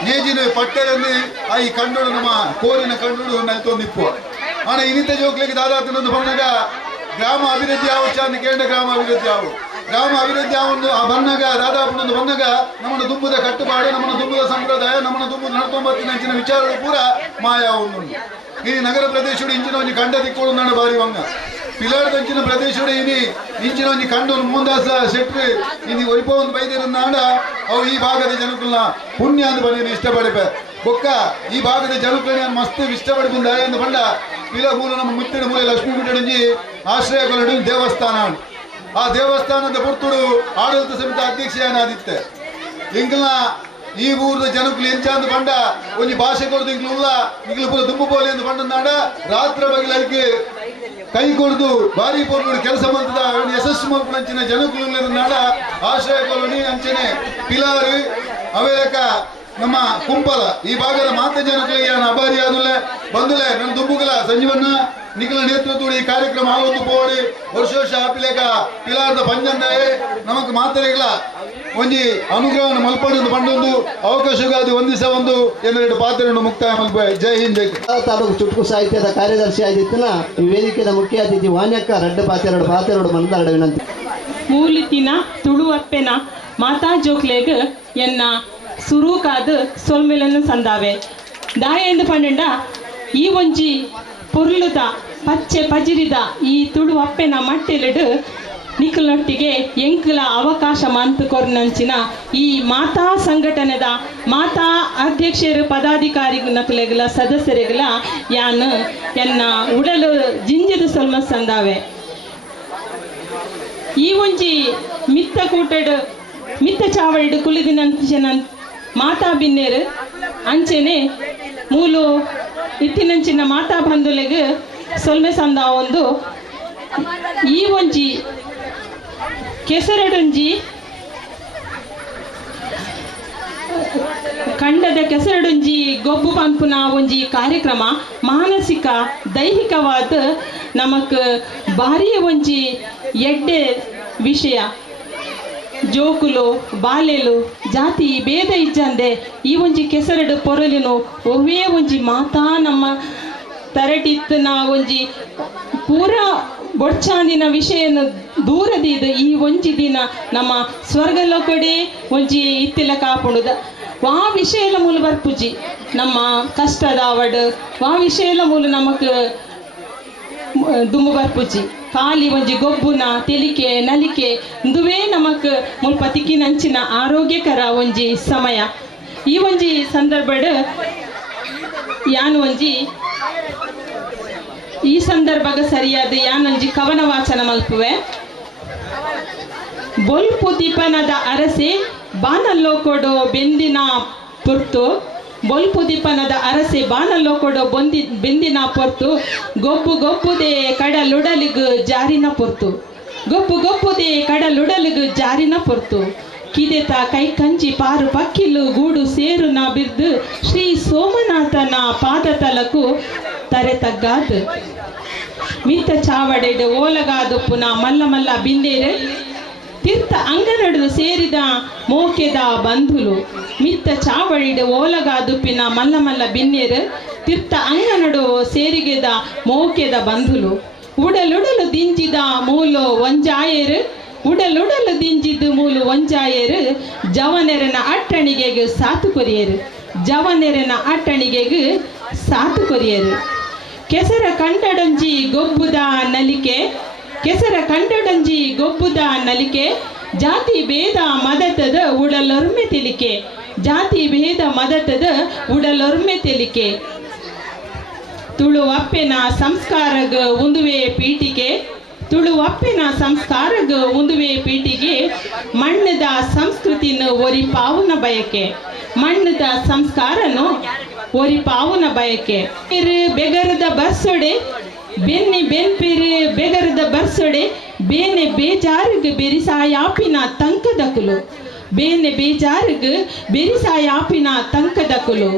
ನೇಜಿನ ಪಟ್ಟೆಯಲ್ಲಿ ಆ ಈ ಕಂಡೋಡು ನಮ್ಮ ಕೋರಿನ ಕಂಡೋಡು ನಲ್ತೊಂದಿಪ್ಪು ಆನ ಇನ್ನಿತ ಜೋಕ್ಲಿಗೆ ದಾದಾತನೊಂದು ಬಂದಾಗ ಗ್ರಾಮ ಅಭಿವೃದ್ಧಿ ಆವಶ್ಯ ಅಂತ ಕೇಂದ್ರ ಗ್ರಾಮ ಅಭಿವೃದ್ಧಿ ಆವೊಂದು ಆ ಬಣ್ಣಗ ದಾದಾಪುನೊಂದು ಬಣ್ಣಗ ನಮ್ಮನ್ನು ದುಂಬುದ ಕಟ್ಟುಪಾಡು ನಮ್ಮನ್ನು ದುಂಬುದ ಸಂಪ್ರದಾಯ ನಮ್ಮನ್ನು ದುಂಬುದ ನಡತೊಂಬತ್ತಿನ ವಿಚಾರಗಳು ಪೂರ ಮಾಯ ಒಂದು ಈ ನಗರ ಪ್ರದೇಶಗಳು ಇಂಚಿನ ಒಂದು ಕಂಡ ದಿಕ್ಕೋಳು ಬಾರಿ ವಂಗ ಪಿಲಾರ್ ದಂಚಿನ ಪ್ರದೇಶದ ಇನಿ ಇಂಚಿನ ಒಂಜಿ ಕಂಡು ಮೋಹನ್ದಾಸ ಶೆಟ್ರು ಇನಿ ಒರಿಪ ಒಂದು ಬೈದಿರನ್ನಾಡ ಅವು ಈ ಭಾಗದ ಜನಕಲ್ನ ಪುಣ್ಯ ಅಂತ ಬಂದಿನ ಇಷ್ಟಪಡಿಪೆ ಬೊಕ್ಕ ಈ ಭಾಗದ ಜನಕಲ್ನ ಮಸ್ತ್ ಇಷ್ಟಪಡಿ ಬಂದ ಎಂದು ಬಂಡ ಪಿಲ ಮೂಲ ನಮ್ಮ ಮುತ್ತಿನ ಮೂಲೆ ಲಕ್ಷ್ಮೀ ಗುಡ್ಡಂಜಿ ಆಶ್ರಯ ಕೊಲ್ಲಡು ದೇವಸ್ಥಾನ ಆ ದೇವಸ್ಥಾನದ ಪುರ್ತುಡು ಆಡಳಿತ ಸಮಿತಿ ಅಧ್ಯಕ್ಷನಾದಿತ್ತೆ ಇಂಕಲ್ನ ಈ ಊರದ ಜನಕ್ಕಳು ಎಂಚಾಂದ ಬಂಡ ಒಂಜಿ ಭಾಷೆ ಕೊಡದು ಇಂಕ್ಲುಲ್ಲ ಇಂಕ್ಲು ಪೂರ ದುಂಬು ಬೋಲಿ ಅಂತ ಬಂಡ ರಾತ್ರ ಬಗಿಲಕ್ಕೆ ಕೈ ಕೊಡ್ದು ಬಾರಿ ಪೋರ್ಗಳು ಕೆಲಸ ಮಾಡ್ತದ ಯಶಸ್ಸು ಮಲ್ಪನಂಚಿನ ಜನಕ್ಕಳು ನಾಡ ಆಶ್ರಯ ಕೊಲ್ಲಣಿ ಅಂಚನೆ ಪಿಲಾರು ಅವೇಲಕ ನಮ್ಮ ಕುಂಪಲ ಈ ಭಾಗದ ಮಾತ ಜನಕ್ಕಳಿಗೆ ಅಭಾರಿ ಆದುಲೆ ಬಂದುಲೆ ನನ್ನ ದುಂಬುಗಲ ಸಂಜೀವನ್ನ ನಿಖಲ ನೇತೃತ್ವ ಈ ಕಾರ್ಯಕ್ರಮ ಆವತ್ತು ಪೋಡಿ ವರ್ಷ ಆಪಿಲೇಕ ಪಿಲಾರದ ಪಂಜಂದಾಯೆ ನಮಕ್ ಮಾತರಿಗಳ ಒಂಜಿ ಅನುಗ್ರಹವನ್ನು ಮಲ್ಪಡೊಂದು ಬಂಡೊಂದು ಅವಕಾಶಗಾದಿ ಒಂದಿಸ ಒಂದು ಎರಡು ಪಾತ್ರೆಯನ್ನು ಮುಕ್ತಾಯ ಮಲ್ಪ ಜೈ ಹಿಂದ್ ತಾಲೂಕು ಚುಟುಕು ಸಾಹಿತ್ಯದ ಕಾರ್ಯದರ್ಶಿ ಆಗಿತ್ತಿನ ಈ ವೇದಿಕೆಯ ಮುಖ್ಯ ಅತಿಥಿ ವಾಣ್ಯಕ್ಕ ರೆಡ್ಡ ಪಾತೆರಡು ಮನದಾರಡ ವಿನಂತಿ ಮೂಲಿತಿನ ತುಳುವಪ್ಪೆನ ಮಾತಾ ಜೋಕ್ಲೆಗ್ ಎನ್ನ ಸುರೂಕಾದ ಸೊಲ್ಮೆಲನ್ನು ಸಂದಾವೆ ದಾಯೆಂದು ಪಂಡ ಈ ಒಂಜಿ ಪೊರ್ಲುದ ಪಚ್ಚೆ ಪಜಿರಿದ ಈ ತುಳುವಪ್ಪೆನ ಮಟ್ಟೆಲೆಡು ನಿಖಲೊಟ್ಟಿಗೆ ಎಂಕಲ ಅವಕಾಶ ಮಂತ್ ಕೊರ್ನಂಚಿನ ಈ ಮಾತಾ ಸಂಘಟನೆದ ಮಾತಾ ಅಧ್ಯಕ್ಷರು ಪದಾಧಿಕಾರಿ ನಕಲೆಗಳ ಸದಸ್ಯರಿಗಳ ಯಾನು ಎನ್ನ ಉಡಲು ಜಿಂಜದ ಸೊಲ್ಮ ಸಂದಾವೆ ಈ ಒಂಜಿ ಮಿತ್ತ ಕೂಟಡು ಮಿತ್ತ ಚಾವಡಿಡು ಕುಲಿದಿನ ಮಾತಾ ಬಿನ್ನೇರು ಅಂಚೆನೆ ಮೂಲು ಇತ್ತಿನಂಚಿನ ಮಾತಾ ಬಂಧುಲೆಗ್ ಸೊಲ್ಮೆ ಸಂದ ಒಂದು ಈ ಒಂಜಿ ಕೆಸರಡೊಂಜಿ ಖಂಡದ ಕೆಸರಡೊಂಜಿ ಗೊಬ್ಬು ಪಂಪುನ ಒಂಜಿ ಕಾರ್ಯಕ್ರಮ ಮಾನಸಿಕ ದೈಹಿಕವಾದ ನಮಕ್ ಭಾರಿ ಒಂಜಿ ಎಡ್ಡೆ ವಿಷಯ ಜೋಕುಲು ಬಾಲೆಲು ಜಾತಿ ಭೇದ ಇಜ್ಜಂದೆ ಈ ಒಂಜಿ ಕೆಸರಡು ಪೊರಲಿನು ಒವ್ವೇ ಒಂಜಿ ಮಾತಾ ನಮ್ಮ ತರಟಿತ್ತನ ಒಂಜಿ ಪೂರ ಬೊಡ್ಚಾಂದಿನ ವಿಷಯನ ದೂರದಿದ್ದು ಈ ಒಂಜಿ ದಿನ ನಮ್ಮ ಸ್ವರ್ಗಲೋಕಡೆ ಒಂಜಿ ಇತ್ತಿಲ ಕಾಪುಂಡುದ ವಾ ವಿಷಯಲ ಮೂಲ ಬರ್ಪುಜಿ ನಮ್ಮ ಕಷ್ಟದ ಅವಡ್ ವಾ ವಿಷಯಲ ಮೂಲ ನಮಕ್ ದುಮ್ಮು ಬರ್ಪುಜಿ ಖಾಲಿ ಒಂಜಿ ಗೊಬ್ಬುನ ತೆಲಿಕೆ ನಲಿಕೆ ದುವೇ ನಮಕ್ ಮುಲ್ಪ ತಿಕ್ಕಿನಂಚಿನ ಆರೋಗ್ಯಕರ ಒಂಜಿ ಸಮಯ ಈ ಒಂಜಿ ಸಂದರ್ಭಡ್ ಯಾನು ಒಂಜಿ ಈ ಸಂದರ್ಭಗ ಸರಿಯಾದ ಯಾನೊಂಜಿ ಕವನ ವಾಚನ ಮಲ್ಪುವೆ ಬೊಲ್ಪು ದೀಪನದ ಅರಸೆ ಬಾನಲ್ಲೋ ಕೊಡೋ ಬೆಂದಿನ ಪೊರ್ತು ಬೊಲ್ಪು ದೀಪನದ ಅರಸೆ ಬಾನಲ್ಲೋ ಕೊಡೋ ಬೆಂದಿನ ಪೊರ್ತು ಗೊಬ್ಬು ಗೊಬ್ಬುದೇ ಕಡಲುಡಲಿಗು ಜಾರಿನ ಪೊರ್ತು ಗೊಬ್ಬು ಗೊಬ್ಬುದೇ ಕಡಲುಡಲಿಗು ಜಾರಿನ ಪೊರ್ತು ಕಿದೆತ ಕೈ ಕಂಚಿ ಪಾರು ಪಕ್ಕಿಲು ಗೂಡು ಸೇರುನ ಬಿರ್ದು ಶ್ರೀ ಸೋಮನಾಥನ ಪಾದ ತಲಕು ತರೆ ತಗ್ಗಾದು ಮಿತ್ತ ಚಾವಡೆಡು ಓಲಗಾದು ಪುನಃ ಮಲ್ಲ ಮಲ್ಲ ಬಿಂದೇರು ತೀರ್ಥ ಅಂಗನಡು ಸೇರಿದ ಮೋಕೆದ ಬಂಧುಲು ಮಿತ್ತ ಚಾವಡಿಡು ಓಲಗಾದುಪಿನ ಮಲ್ಲ ಮಲ್ಲ ಬಿನ್ನೇರು ತೀರ್ಥ ಅಂಗನಡು ಸೇರಿಗೆದ ಮೋಕೆದ ಬಂಧುಲು ಉಡಲುಡಲು ದಿಂಜಿದ ಮೂಲು ಒಂಜಾಯರು ಉಡಲುಡಲು ದಿಂಜಿದ್ದು ಮೂಲು ಒಂಜಾಯರು ಜವನೆರನ ಅಟ್ಟಣಿಗೆಗೆ ಸಾತು ಕೊರಿಯರು ಜವನೆರನ ಅಟ್ಟಣಿಗೆಗೆ ಸಾತು ಕೊರಿಯರು ಕೆಸರ ಕಂಡಡೊಂಜಿ ಗೊಬ್ಬುದ ನಲಿಕೆ ಕೆಸರ ಕಂಡಡೊಂಜಿ ಗೊಬ್ಬುದ ನಲಿಕೆ ಜಾತಿ ಭೇದ ಮದತದ ಉಡಲೊರ್ಮೆ ತೆಲಿಕೆ ಜಾತಿ ಭೇದ ಮದತದ ಉಡಲೊರ್ಮೆ ತೆಲಿಕೆ ತುಳುವಪ್ಪೆನ ಸಂಸ್ಕಾರಗ ಉಂದುವೆ ಪೀಠಿಕೆ ತುಳುವಪ್ಪೆನ ಸಂಸ್ಕಾರಗ ಉಂದುವೆ ಪೀಠಿಗೆ ಮಣ್ಣದ ಸಂಸ್ಕೃತಿನ ಒರಿ ಪಾವುನ ಬಯಕೆ ಮಣ್ಣದ ಸಂಸ್ಕಾರನು ಒರಿ ಪಾವುನ ಬಯಕೆ ಬೆಗರದ ಬರ್ಸೊಡೆ ಬೆನ್ನಿ ಬೆನ್ಪಿರು ಬೆಗರದ ಬರ್ಸೊಡೆ ಬೇನೆ ಬೇಜಾರಿಗ ಬೆರಿಸಾಯಾಪಿನ ತಂಕದಕುಲು ಬೇನೆ ಬೇಜಾರಿಗ ಬೆರಿಸಾಯಾಪಿನ ತಂಕದಕುಲು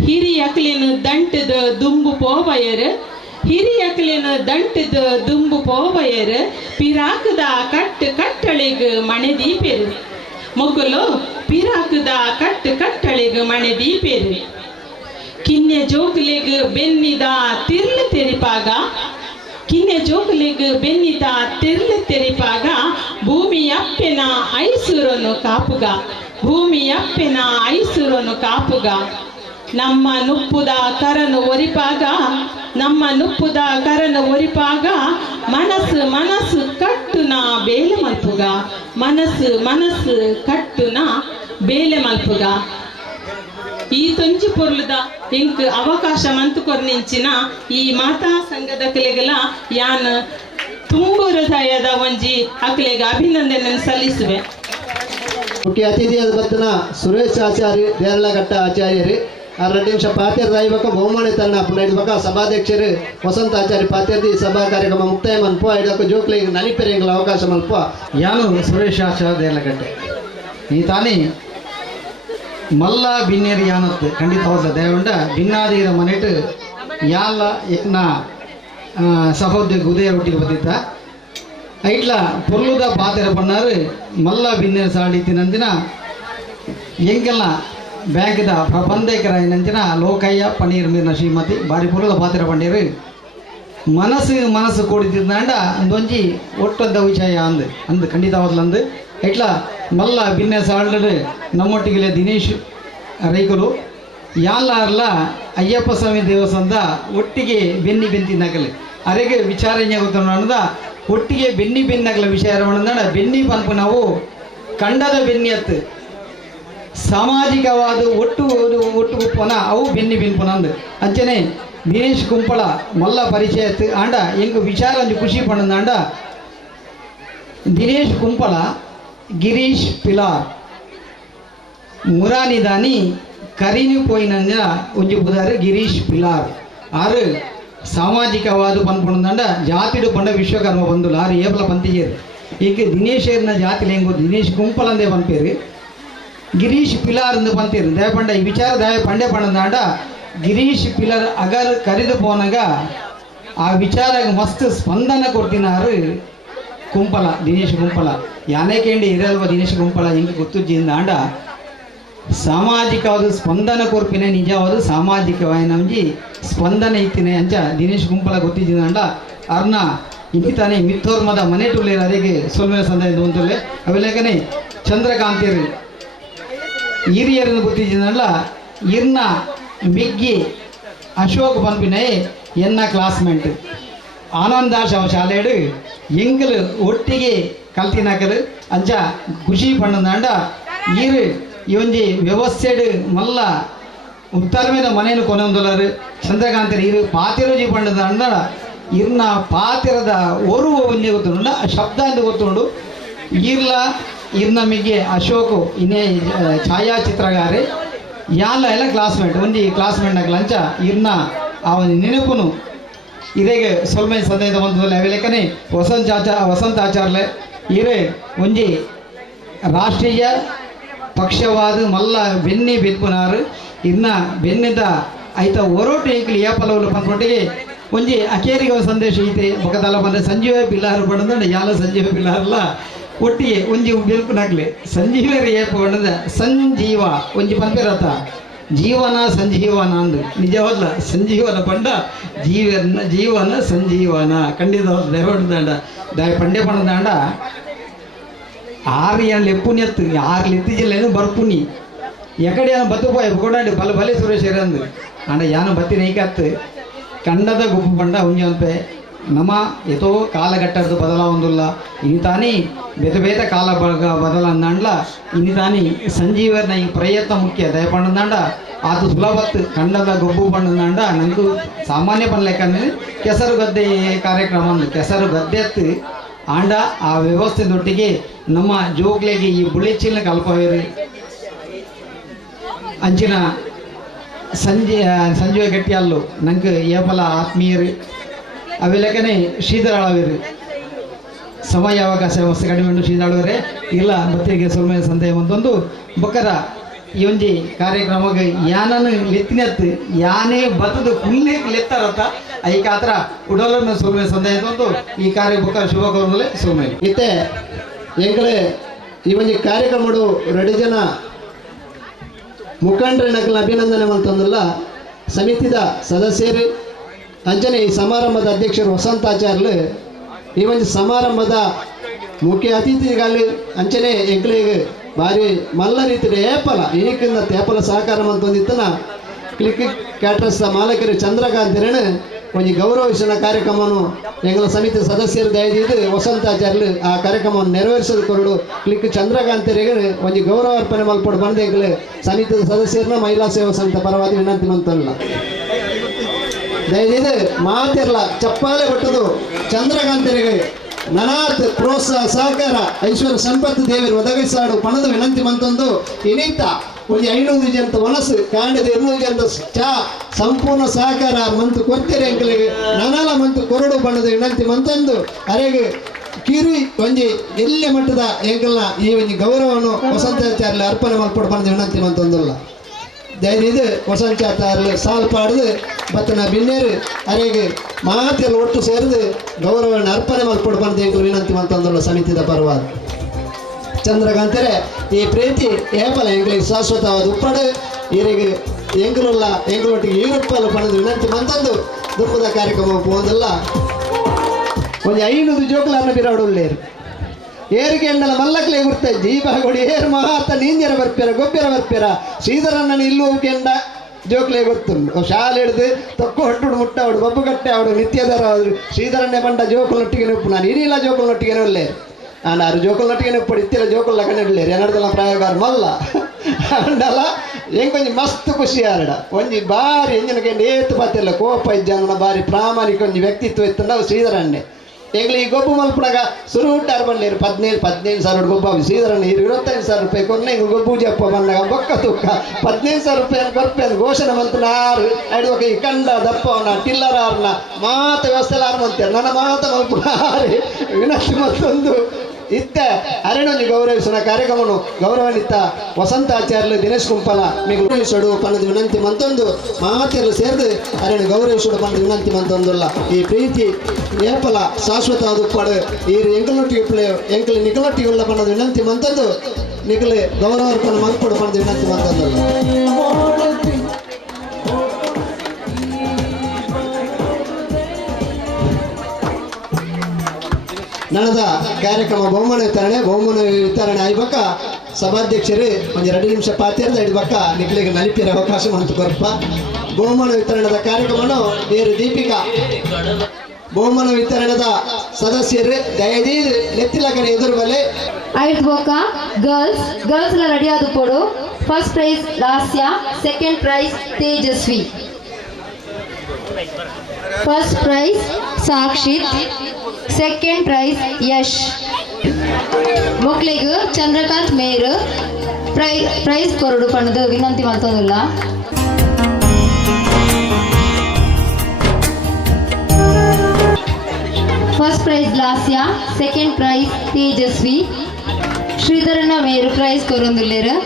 ಹಿರಿಯಕ್ಲಿನ ದಂಟದ ದುಂಬು ಪೋವಯರು ಹಿರಿಯಕ್ಲಿನ ದಂಟದ ದುಂಬು ಪೋವಯರು ಪಿರಾಕದ ಕಟ್ಟಳೆಗ ಮಣೆ ದೀಪೆರು ಮೊಗಲು ಪಿರಾಕದ ಕಟ್ಟಳೆಗ ಮಣೆ ದೀಪೆರು ಕಿನ್ನೆ ಜೋಕುಲೆಗ್ ಬೆನ್ನಿದ ತಿರ್ಲು ತೆರಿಪಾಗ ಕಿನ್ನೆ ಜೋಕುಲೆಗ್ ಬೆನ್ನಿದ ತಿರ್ಲು ತೆರಿಪಾಗ ಭೂಮಿಯಪ್ಪೆನ ಐಸುರನು ಕಾಪುಗ ಭೂಮಿಯಪ್ಪೆನ ಐಸುರನು ಕಾಪುಗ ನಮ್ಮ ನುಪ್ಪುದ ಕರನು ಒರಿಪಾಗ ನಮ್ಮ ನುಪ್ಪುದ ಕರನು ಒರಿಪಾಗ ಮನಸ್ಸು ಮನಸ್ಸು ಕಟ್ಟುನ ಬೇಲೆ ಮಲ್ಪುಗ ಮನಸ್ಸು ಮನಸ್ಸು ಕಟ್ಟುನ ಬೇಲೆ ಮಲ್ಪುಗ ಈ ತೊಂಜಿ ಪೊರ್ಲುದ ಇಂಕ್ ಅವಕಾಶ ಮಂತು ಕೊರ್ನಿಂಚಿನ ಈ ಮಾತಾ ಸಂಘದ ಕಲೆಗಳ ಯಾನ್ ತುಂಬು ಹೃದಯದ ಒಂಜಿ ಅಕ್ಲೆಗೆ ಅಭಿನಂದನೆ ಸಲ್ಲಿಸುವೆ. ಮುಖ್ಯ ಅತಿಥಿಯಾದ ಬತ್ತನ ಸುರೇಶ್ ಆಚಾರ್ಯ ದೇರಳಘಟ್ಟ ಆಚಾರ್ಯರು 2 ನಿಮಿಷ ಪಾತ್ಯರ ರಾಯ್ಬೇಕು ಬಹುಮಾನ ತನ್ನ ಪುನಃ ಸಭಾಧ್ಯಕ್ಷರು ವಸಂತ ಆಚಾರ್ಯ ಪಾತ್ಯರ್ದಿ ಸಭಾ ಕಾರ್ಯಕ್ರಮ ಮುಕ್ತಾಯ ಮಲ್ಪ ಇದಕ್ಕೆ ಜೋಕ್ಲಿಗೆ ನಲಿಪೆರೆಂಗಳ ಅವಕಾಶ ಮಲ್ಪ ಯಾನು ಸುರೇಶ್ ಆಚಾರ್ಯ ದೇರಳಘಟ್ಟೆ ಈ ತಾನೇ ಮಲ್ಲ ಬಿನ್ನೇರಿ ಯಾನತ್ತು ಖಂಡಿತ ಹೌದ ದಯವುಂಡ ಭಿನ್ನಾದಿರ ಮನೆಟ್ ಯಾಲ ಎಕ್ನ ಸಹೋದ್ಯ ಗುದೇ ಒಟ್ಟಿಗೆ ಬಂದಿದ್ದ ಐಟ್ಲ ಪೊರ್ಲುದ ಪಾತೆರ ಪಣ್ಣಾರು ಮಲ್ಲ ಬಿನ್ನೇರಿ ಸಾಡಿತಿನಂದಿನ ಎಂಕೆಲ್ಲ ಬ್ಯಾಂಕ್ದ ಪ್ರಬಂಧಕರಾಯಿನಂಚಿನ ಲೋಕಯ್ಯ ಪನ್ನೀರ್ ಮೀರ್ನ ಶ್ರೀಮತಿ ಬಾರಿ ಪೊರ್ಲುದ ಪಾತೆರ ಪಂಡೀರು ಮನಸ್ಸು ಕೂಡಿತಿದ್ದಂಡ ಒಂದೊಂಜಿ ಒಟ್ಟೊಂದ ವಿಷಯ ಅಂದು ಖಂಡಿತ ಹೌದಲಂದು ಇಟ್ಲ ಮಲ್ಲ ಬಿನ್ನೆ ಸಾಲ್ಡ್ ನಮ್ಮೊಟ್ಟಿಗೆ ದಿನೇಶ್ ರೈಕರು ಯಾಲಾರ್ಲ ಅಯ್ಯಪ್ಪ ಸ್ವಾಮಿ ದೇವಸ್ಥಾನದ ಒಟ್ಟಿಗೆ ಬೆನ್ನಿ ಬೆಂತಿನಕಲೆ ಅರೆಗೆ ವಿಚಾರ ಗೊತ್ತ ಒಟ್ಟಿಗೆ ಬೆನ್ನಿ ಬೆನ್ನಕಲ ವಿಷಯ ಬೆನ್ನಿ ಪನ್ಪು ನಾವು ಕಂಡದ ಬೆನ್ನಿ ಅತ್ತು ಸಾಮಾಜಿಕವಾದ ಒಟ್ಟು ಉಪ್ಪನ ಅವು ಬೆನ್ನಿ ಬೆನ್ಪುನ ಅಂದು ಅಂಚನೆ ದಿನೇಶ್ ಕುಂಪಳ ಮಲ್ಲ ಪರಿಚಯ ಅತ್ತು ಆಂಡ ಎಂಗು ವಿಚಾರ ಒಂದು ಖುಷಿ ಪಣ್ಣಂದ ದಿನೇಶ್ ಕುಂಪಳ ಗಿರೀಶ್ ಪಿಲಾರ್ ಮುರಾನಿದಾನಿ ಕರಿನಿ ಪೋಯಿನ ಒಂಜಿ ಬುಧಾರು ಗಿರೀಶ್ ಪಿಲಾರ್ ಆರು ಸಾಮಾಜಿಕವಾದ ಪನ್ಪುಣಂದ ಜಾತಿಡು ಪಂಡ ವಿಶ್ವಕರ್ಮ ಬಂಧುಲು ಆರು ಏಪಲ ಪಂತಿಜೇರು ಈಗ ದಿನೇಶೇರ್ನ ಜಾತಿಲಿ ಹೆಂಗು ದಿನೇಶ್ ಕುಂಪಲಂದೇ ಪಂಪೇರು ಗಿರೀಶ್ ಪಿಲಾರ್ ಅಂದು ಪಂತೀರು ದಯ ಪಂಡ ಈ ವಿಚಾರ ದಯ ಪಂಡೆ ಪಂಡಂದಾಂಡ ಗಿರೀಶ್ ಪಿಲಾರ್ ಅಗರ್ ಕರಿದು ಪೋನಾಗ ಆ ವಿಚಾರ ಮಸ್ತ್ ಸ್ಪಂದನ ಕೊಡ್ತಿನಾರು ಕುಂಪಲ ದಿನೇಶ್ ಕುಂಪಲ ಯಾನೇ ಕೇಂಡಿ ಇರಲ್ವ ದಿನೇಶ್ ಕುಂಪಲ ಹಿಂಗೆ ಗೊತ್ತುಜ್ಜಿಂದ ಆಂಡ ಸಾಮಾಜಿಕವಾದ ಸ್ಪಂದನ ಕೊರ್ಪಿನ ನಿಜವಾದ ಸಾಮಾಜಿಕವಾದ ಒಂಜಿ ಸ್ಪಂದನ ಇತ್ತಿನ ಅಂಚ ದಿನೇಶ್ ಕುಂಪಲ ಗೊತ್ತಿದ್ದಂಡ ಅವ್ರನ್ನ ಇಂಕಿತಾನೆ ಮಿತ್ತೋರ್ಮದ ಮನೆ ಟುಲ್ಲೇರು ಅದಕ್ಕೆ ಸೊಲ್ಮೇಲೆ ಸಂದ ಒಂದುಲ್ಲೆ ಅವೆಲ್ಲಕನೆ ಚಂದ್ರಕಾಂತಿಯರು ಹಿರಿಯರನ್ನು ಗೊತ್ತಿದ್ದಂಡ ಇರ್ನ ಮಿಗ್ಗಿ ಅಶೋಕ್ ಪಂಪಿನೈ ಎನ್ನ ಕ್ಲಾಸ್ಮೇಟ್ ಆನಂದಾಶ್ ಅವ ಶಾಲೆಡು ಎಂಗಲು ಒಟ್ಟಿಗೆ ಕಲ್ತಿನಾಕಲು ಅಂಚ ಖುಷಿ ಪಣ್ಣಂದಾಂಡ ಈರು ಇವೊಂಜಿ ವ್ಯವಸ್ಥೆಡು ಮಲ್ಲ ಉತ್ತರಮೇದ ಮನೆಯನ್ನು ಕೊನೊಂದುಲರು ಚಂದ್ರಕಾಂತರು ಇರು ಪಾತಿರೋಜಿ ಪಣ್ಣದ ಇರ್ನ ಪಾತಿರದ ಓರುವ ಒಂಜಿ ಗೊತ್ತುಂಡ ಶಬ್ದ ಅಂತ ಗೊತ್ತುಂಡು ಈರ್ಲ ಇರ್ನ ಮಿಗ್ಗೆ ಅಶೋಕು ಇನ್ನೇ ಛಾಯಾಚಿತ್ರಗಾರೆ ಯಾಲ ಎಲ್ಲ ಕ್ಲಾಸ್ಮೇಟ್ ಒಂಜಿ ಕ್ಲಾಸ್ಮೇಟ್ ನಕಲ ಅಂಚ ಇರ್ನ ಆ ಒಂದು ನೆನಪುನು ಇದೇಗೆ ಸೊಲ್ಮೆ ಸಂದೇಹ ಬಂದಲ್ಲ ಅವೆಲೆಕ್ಕನೆ ವಸಂತ ಆಚಾರ್ಲೆ ಇರೇ ಒಂಜಿ ರಾಷ್ಟ್ರೀಯ ಪಕ್ಷವಾದ ಮಲ್ಲ ಬೆನ್ನಿ ಬೆನ್ಪುನಾರು ಇನ್ನ ಬೆನ್ನಿದ ಐತ ಒರೋಟು ಎಂಕ್ಲಿ ಏಪಲವಲು ಪನ್ಪೊಟ್ಟಿಗೆ ಒಂಜಿ ಅಕೇರಿಗೆ ಒಂದು ಸಂದೇಶ ಐತೆ ಬೊಕದಲ್ಲ ಬಂದರೆ ಸಂಜೀವ ಬಿಲ್ಲಾರು ಪಡೆದ ಯಾಲ ಸಂಜೀವ ಬಿಲ್ಲಾರಲ್ಲ ಒಟ್ಟಿಗೆ ಒಂಜಿ ಬೆಲ್ಪುನಾಗ್ಲಿ ಸಂಜೀವರಿ ಏಪ ಪಡೆದ ಸಂಜೀವ ಒಂಜಿ ಪನ್ಪೇರತ್ತ ಜೀವನ ಸಂಜೀವನ ಅಂದು ನಿಜವಲ್ಲ ಸಂಜೀವನ ಪಂಡ ಜೀವನ ಸಂಜೀವನ ಖಂಡಿತ ದಯಪಡ್ದಾಂಡ ದಯ ಪಂಡೆ ಪಂಡದಾಂಡ 6 ಏಳು ಎಪ್ಪುನಿ ಎತ್ತು 6 ಎತ್ತಿಜಿಲ್ಲೇನು ಬರ್ಪುನಿ ಎಕಡೆ ಯಾನು ಬತ್ತುಪೋಯ ಕೊಡಾಂಡಿ ಬಲ ಬಲೆ ಸುರೇಶ್ ಅಂದು ಅಂಡ ಯಾನು ಬತ್ತಿನ ಈಕತ್ತು ಕಂಡದ ಗುಂಪು ಪಂಡ ಒಂಜಿ ಅನ್ಪೆ ನಮ್ಮ ಎತೋ ಕಾಲಘಟ್ಟದ ಬದಲಾವೊಂದುಲ್ಲ ಇನ್ನು ತಾನೇ ಬೇತ ಕಾಲ ಬದಲಾಂದಾಂಡ್ಲ ಇನ್ನು ತಾನೇ ಸಂಜೀವನ ಈ ಪ್ರಯತ್ನ ಮುಖ್ಯ ದಯಪಂಡದಾಂಡ ಅದು ಸುಲಭತ್ತು ಕಂಡದ ಗೊಬ್ಬು ಪಂಡದಾಂಡ ನಂಗೂ ಸಾಮಾನ್ಯ ಪನ್ಲೆಕ್ಕನೆ ಕೆಸರು ಗದ್ದೆ ಕಾರ್ಯಕ್ರಮ ಅಂದು ಕೆಸರು ಗದ್ದೆತ್ತು ಆಂಡ ಆ ವ್ಯವಸ್ಥೆದೊಟ್ಟಿಗೆ ನಮ್ಮ ಜೋಗ್ಲೆಗೆ ಈ ಬುಳಿಚಿಲ್ನ ಕಲ್ಪವೇರು ಅಂಚಿನ ಸಂಜೀವ ಗಟ್ಟಿಯಲ್ಲು ನಂಗೆ ಏಪಲ ಆತ್ಮೀಯರು ಅವೆಲ್ಲಕನೆ ಶ್ರೀಧರಾಳವೇರು ಸಮಯ ಅವಕಾಶ ಮಸ್ತ್ ಕಡಿಮೆ ಉಂಟು ಶ್ರೀಧರಾಳವರೇ ಇಲ್ಲ ಬತ್ತಿಗೆ ಸೊಲ್ಮೆ ಸಂದೇಹ ಒಂದೊಂದು ಬೊಕ್ಕರ ಈ ಒಂಜಿ ಕಾರ್ಯಕ್ರಮಕ್ಕೆ ಯಾನನ್ನು ಲೆತ್ತಿನತ್ತು ಯಾನೇ ಬತ್ತದು ಕುಲ್ಲೆ ಲೆತ್ತಾರತ್ತ ಐಕ ಆತರ ಉಡಲನ್ನು ಸೊಲ್ಮೆ ಸಂದೇಹ ಒಂದು ಈ ಕಾರ್ಯ ಬೊಕ್ಕ ಶುಭ ಕೋರದಲ್ಲೇ ಸೊಲ್ಮೆ ಇತ್ತೆ ಎಂಕಲೆ ಈ ಒಂಜಿ ಕಾರ್ಯಕ್ರಮಡು 2 ಜನ ಮುಖಂಡರ ನಕಲ ಅಭಿನಂದನೆ ಅಂತಂದಲ್ಲ ಸಮಿತಿದ ಸದಸ್ಯರು ಅಂಚನೆ ಈ ಸಮಾರಂಭದ ಅಧ್ಯಕ್ಷರು ವಸಂತಾಚಾರ್ಯರು ಈ ಒಂದು ಸಮಾರಂಭದ ಮುಖ್ಯ ಅತಿಥಿಗಳು ಅಂಚನೆ ಎಂಕ್ಲಿಗೆ ಭಾರಿ ಮಲ್ಲ ರೀತಿ ಏಪಲ ಇನಿಕಿಂದ ತೇಪಲ ಸಹಕಾರ ಅಂತಂದಿತ್ತನ ಕ್ಲಿಕ್ ಕ್ಯಾಟ್ರಸ್ ಮಾಲಕರು ಚಂದ್ರಕಾಂತ್ ಒಂದು ಗೌರವಿಸಿದ ಕಾರ್ಯಕ್ರಮವನ್ನು ಎಂಗಳ ಸಮಿತಿ ಸದಸ್ಯರು ದಯದಿದ್ದು ವಸಂತಾಚಾರ್ಯರು ಆ ಕಾರ್ಯಕ್ರಮವನ್ನು ನೆರವೇರಿಸಲು ಕೊರಡು ಕ್ಲಿಕ್ ಚಂದ್ರಕಾಂತರಿಗೆ ಒಂದು ಗೌರವ ಅರ್ಪಣೆ ಮಲ್ಪಡು ಬಂದ ಎಂಗಳು ಸಮಿತಿ ಸದಸ್ಯರನ್ನ ಮಹಿಳಾ ಸೇವಾ ಸಂಘದ ಪರವಾಗಿ ವಿನಂತಿ ಮಂತಲ್ಲ ದಯದಿದ್ದು ಮಾತಿರಲ್ಲ ಚಪ್ಪಾಳೆ ಕೊಟ್ಟದು ಚಂದ್ರಕಾಂತರಿಗೆ ನನಾತ್ ಪ್ರೋತ್ಸಾಹ ಸಹಕಾರ ಐಶ್ವರ್ಯ ಸಂಪತ್ತು ದೇವರು ಒದಗಿಸಾಡು ಪಣದ ವಿನಂತಿ ಮಂತೊಂದು ಇನಿತ ಒಂದು 500 ಜನದ ಮನಸ್ಸು ಕಾಂಡದ 200 ಜನದ ಚಾ ಸಂಪೂರ್ಣ ಸಹಕಾರ ಮಂತು ಕೊಡ್ತೀರಿ ಅಂಕಲಿಗೆ ನನಲ ಮಂತು ಕೊರಡು ಬಣ್ಣದ ವಿನಂತಿ ಮಂತೊಂದು ಅರೆಗೆ ಕಿರಿ ಒಂಜಿ ಎಲ್ಲಿ ಮಟ್ಟದ ಎಂಕಲ್ನ ಈ ಒಂದು ಗೌರವವನ್ನು ವಸಂತಾಚಾರ್ಯ ಅರ್ಪಣೆ ಮಲ್ಪಡು ಬಣ್ಣದ ವಿನಂತಿ ಮಂತೊಂದಲ್ಲ ಧೈರ್ಯದು ವಸಂತಾಚಾರ್ಯ ಸಾಲ್ ಪಾಡ್ದು ಬತ್ತನ ಬಿನ್ನೇರು ಅರೆಗೆ ಮಾತೆಲ್ಲ ಒಟ್ಟು ಸೇರಿದು ಗೌರವವನ್ನು ಅರ್ಪಣೆ ಮಲ್ಪಡು ಬಣ್ಣದ ವಿನಂತಿ ಮಂತೊಂದಲ್ಲ ಸಮಿತಿದ ಪರವಾದ ಚಂದ್ರಕಾಂತರೆ ಈ ಪ್ರೀತಿ ಏಪಲ ಎಂಗಳಿಗೆ ಶಾಶ್ವತವಾದ ಉಪ್ಪಡು ಇವರಿಗೆ ಎಂಗಳೊಟ್ಟಿಗೆ ಈರುಪ್ಪಲು ಪಡೆದು ವಿನಂತಿ ಮಂತಂದು ದುಃಖದ ಕಾರ್ಯಕ್ರಮ ಹೋದಲ್ಲ ಒಂದು 500 ಜೋಕುಲನ್ನು ಬಿರಾಡುಳ್ಳೇರು ಏರಿಗೆ ಎಂಡಲ ಮಲ್ಲಕ್ಲೆ ಗುರ್ತ ಜೀಬಾಗೊಡಿ ಏರು ಮಹಾತ ನೀಂಜರ ಬರ್ಪಿರ ಗೊಬ್ಬರ ಬರ್ಪಿರ ಶ್ರೀಧರನ್ನ ಇಲ್ಲೂ ಕೆಂಡ ಜೋಕ್ಲೆ ಗೊತ್ತುಂಡು ಶಾಲೆ ಹಿಡಿದು ತೊಕ್ಕು ಹೊಟ್ಟು ಮುಟ್ಟ ಅವಡು ಬಬ್ಬು ಕಟ್ಟೆ ಅವಡು ನಿತ್ಯದರ ಶ್ರೀಧರನ್ನೇ ಬಂಡ ಜೋಕುಲೊಟ್ಟಿಗೆ ನೆಪ್ಪು ನಾನು ಇರಿಲ್ಲ ಜೋಕುಲೊಟ್ಟಿಗೆ ಒಳ್ಳೆ ನಾನು ಆರು ಜೋಕುಲೊಟ್ಟಿಗೆ ನೆಪ್ಪಡು ಇತ್ತಿರ ಜೋಕುಲ್ಲ ಕಣ್ಣಿಡ್ಲೇರು ಏನಡ್ದಲ್ಲ ಪ್ರಯೋಗಾರ ಮಲ್ಲ ಅಂಡಲ್ಲ ಹೆಂಗೆ ಕೊಂಚ ಮಸ್ತ್ ಖುಷಿ ಆರಡ ಒಂಜಿ ಬಾರಿ ಎಂಜಿನ ಕಂಡು ಏತು ಪಾತಿಲ್ಲ ಕೋಪ ಇಜ್ಜಂಗನ ಬಾರಿ ಪ್ರಾಮಾಣಿಕ ಒಂಜಿ ವ್ಯಕ್ತಿತ್ವ ಇತ್ತಂಡ ಅವು ಶ್ರೀಧರಣ್ಣೆ ಎಂಗ್ಲಿ ಈ ಗೊಬ್ಬು ಮಲ್ಪಡಾಗ ಸುರು ಹುಟ್ಟಾರು ಬಂದಿರು 15,000 ಗೊಬ್ಬ ಶ್ರೀಧರಣ್ಣ 25,000 ರೂಪಾಯಿ ಕೊನೆ ಹಿಂಗೆ ಗೊಬ್ಬು ಜಪ್ಪ ಬಂದಾಗ ಬೊಕ್ಕ ತುಕ್ಕ 15,000 ರೂಪಾಯಿ ಕೊರ್ಪೆ ಅಂತ ಘೋಷಣೆ ಮಂತನ ಆರು ಅಡುವಾಗ ಈ ಕಂಡ ದಪ್ಪವನ್ನ ಟಿಲ್ಲರ್ ಆರ್ನ ಮಾತ ವ್ಯವಸ್ಥೆ ಆರು ಮಂತಾರೆ ನನ್ನ ಮಾತ ಮಲ್ಪಡ ಆರಿ ವಿನಂತಿ ಮತ್ತೊಂದು ಇತ್ತ ಅರೆಣೊಂದು ಗೌರವಿಸೋಣ ಕಾರ್ಯಕ್ರಮವನ್ನು ಗೌರವಾನ್ವಿತ ವಸಂತಾಚಾರ್ಯರು ದಿನೇಶ್ ಕುಂಪಲ మీకు ಗೌರವಿಸೋಡು ಪನ್ನದು ವಿನಂತಿ ಮಂತೊಂದು ಮಾತೆಲ್ಲ ಸೇರಿದು ಅರೆಣ ಗೌರವಿಸೋಡು ಪನ್ನದು ವಿನಂತಿ ಮಂತೊಂದಲ್ಲ ಈ ಪ್ರೀತಿ ಏಪಲ ಶಾಶ್ವತವಾದ ಉಪ್ಪಡು ಈ ಎಂಕಲೊಟ್ಟಿಗೆ ಎಂಕಲು ನಿಕಲೊಟ್ಟಿಗೆ ಉಳ್ಳ ಪನ್ನದು ವಿನಂತಿ ಮಂತೊಂದು ನಿಕಲು ಗೌರವಾರ್ಪಣೆ ಮಲ್ಪಡು ಪನ್ನದು ವಿನಂತಿ ಮಂತೊಂದಲ್ಲ ನಡೆದ ಕಾರ್ಯಕ್ರಮ ಬಹುಮಾನ ವಿತರಣೆ ಆಯ್ಬಕ್ಕ ಸಭಾಧ್ಯಕ್ಷರು ಒಂದು 2 ನಿಮಿಷ ಪಾತಿರ್ದ ಇಡ್ಬಕ್ಕ ನಿಕ್ಲಿಗೆ ನಲಿಪಿರ ಅವಕಾಶ ಮಂತು ಕೊರಪ ಬಹುಮಾನ ವಿತರಣದ ಕಾರ್ಯಕ್ರಮವನ್ನು ಬೇರೆ ದೀಪಿಕಾ ಬಹುಮಾನ ವಿತರಣದ ಸದಸ್ಯರು ದಯದೀದು ನೆತ್ತಿಲ ಕಡೆ ಎದುರು ಬಲೆ ಐದು ಬೊಕ್ಕ ಗರ್ಲ್ಸ್ ರೆಡಿ ಆದ ಕೊಡು first prize Lasya second prize Tejaswi first prize Sakshith second prize Yash ಮಕ್ಕಳಿಗೆ ಚಂದ್ರಕಾಂತ್ ಮೇಯರ್ ಪ್ರೈಸ್ ಕೊರಡು ಪಣದು ವಿನಂತಿ ಮಾಡ್ತೋದಿಲ್ಲ first prize Lasya second prize Tejaswi ಶ್ರೀಧರನ ಮೇಯರ್ ಪ್ರೈಸ್ ಕೊರೊಂದಿಲ್ಲೇರು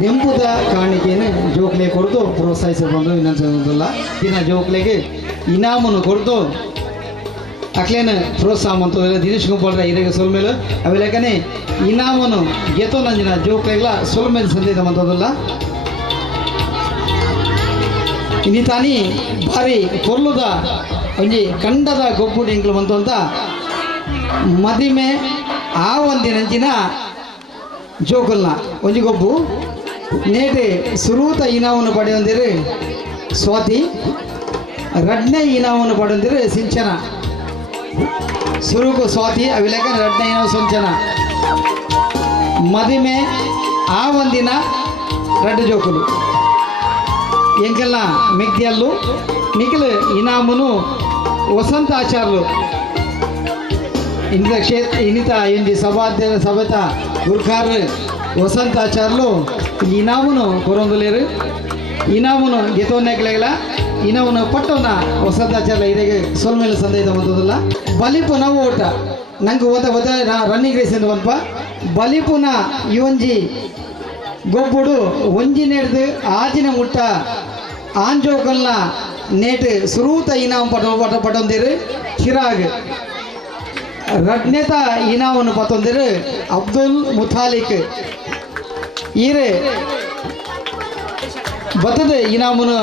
ನೆಂಪುದ ಕಾಣಿಕೆಯನ್ನು ಜೋಕ್ಲೆ ಕೊಡ್ದು ಪ್ರೋತ್ಸಾಹಿಸಬಹುದು ಇನ್ನೊಂದಿಲ್ಲ ದಿನ ಜೋಕ್ಲೆಗೆ ಇನಾಮನ್ನು ಕೊಡ್ದು ಅಕ್ಲೇನು ಪ್ರೋತ್ಸಾಹ ಅಂತಂದ್ರೆ ದಿನೇಶ್ ಗುಂಪಲ್ರ ಇರಿಗೆ ಸೊಲ್ಮೇಲೆ ಅವೆಲ್ಲಕನೇ ಇನಾಮನ್ನು ಗೆತೋ ನಂಜಿನ ಜೋಕ್ಲೆಗಳ ಸೊಲ್ಮೇಲೆ ಸಂದೇಶ ಅಂತಂದಿಲ್ಲ ಇನಿ ತಾನಿ ಭಾರಿ ಕೊರ್ಲುದ ಒಂಜಿ ಕಂಡದ ಗೊಬ್ಬುಡಿ ಇಂಕ್ಲು ಬಂತು ಅಂತ ಮದಿಮೆ ಆ ಒಂದಿನಂಚಿನ ಜೋಕಲ್ನ ಒಂಜಿ ಗೊಬ್ಬು ನೇಟೆ ಸುರೂತ ಇನಾವನ್ನು ಪಡೆಯೊಂದಿರು ಸ್ವಾತಿ ರಡ್ನೆ ಇನಾವನ್ನು ಪಡೆಯೊಂದಿರು ಸಿಂಚನ ಸುರುಕು ಸ್ವಾತಿ ಅವಿಲೇಕ ರಡ್ನೆ ಇನಾವು ಸಿಂಚನ ಮದಿಮೆ ಆ ಒಂದಿನ ರಡ್ಡು ಜೋಕುಲು ಎಂಕೆಲ್ಲ ಮಿಗ್ದಿಯಲ್ಲು ನಿಖಿಲ್ ಇನಾಮುನು ವಸಂತಾಚಾರ್ಯರು ಇನ್ನಿತ ಇಂದಿ ಸಭೆತ ಗುರ್ಖಾರ್ ವಸಂತಾಚಾರ್ಯರು ಇನಾಮುನು ಕೊರೊಂದುಲೇರು ಇನಾಮುನು ಗೆತೋನ್ನೆಗ್ಲೆಗಳ ಇನಾಮುನು ಪಟ್ಟವನ್ನ ವಸಂತಾಚಾರ್ಯ ಇರೆಗೆ ಸೊಲ್ಮೇಲೆ ಸಂದೇಹ ಬಂದದಲ್ಲ ಬಲಿಪುನ ಓಟ ನಂಗೆ ಓದ ರನ್ನಿಂಗ್ ರೇಸ್ ಎಂದು ಬಂಪ ಬಲಿಪುನ ಇವೊಂಜಿ ಗೊಬ್ಬುಡು ಒಂಜಿ ನೆಡ್ದು ಆಜಿನ ಮುಟ್ಟ ಆಂಜೋಕಲ್ನ ನೇಟು ಸುರೂತ ಇನಾಮ್ ಪಟ್ಟೊಂದಿರು ಚಿರಾಗ್ ರಡ್ನೆತ ಇನಾವನ್ನು ಪತ್ತೊಂದಿರು ಅಬ್ದುಲ್ ಮುತಾಲಿಕ್ ಈರೆ ಬತ್ತದ ಇನಾಮುನು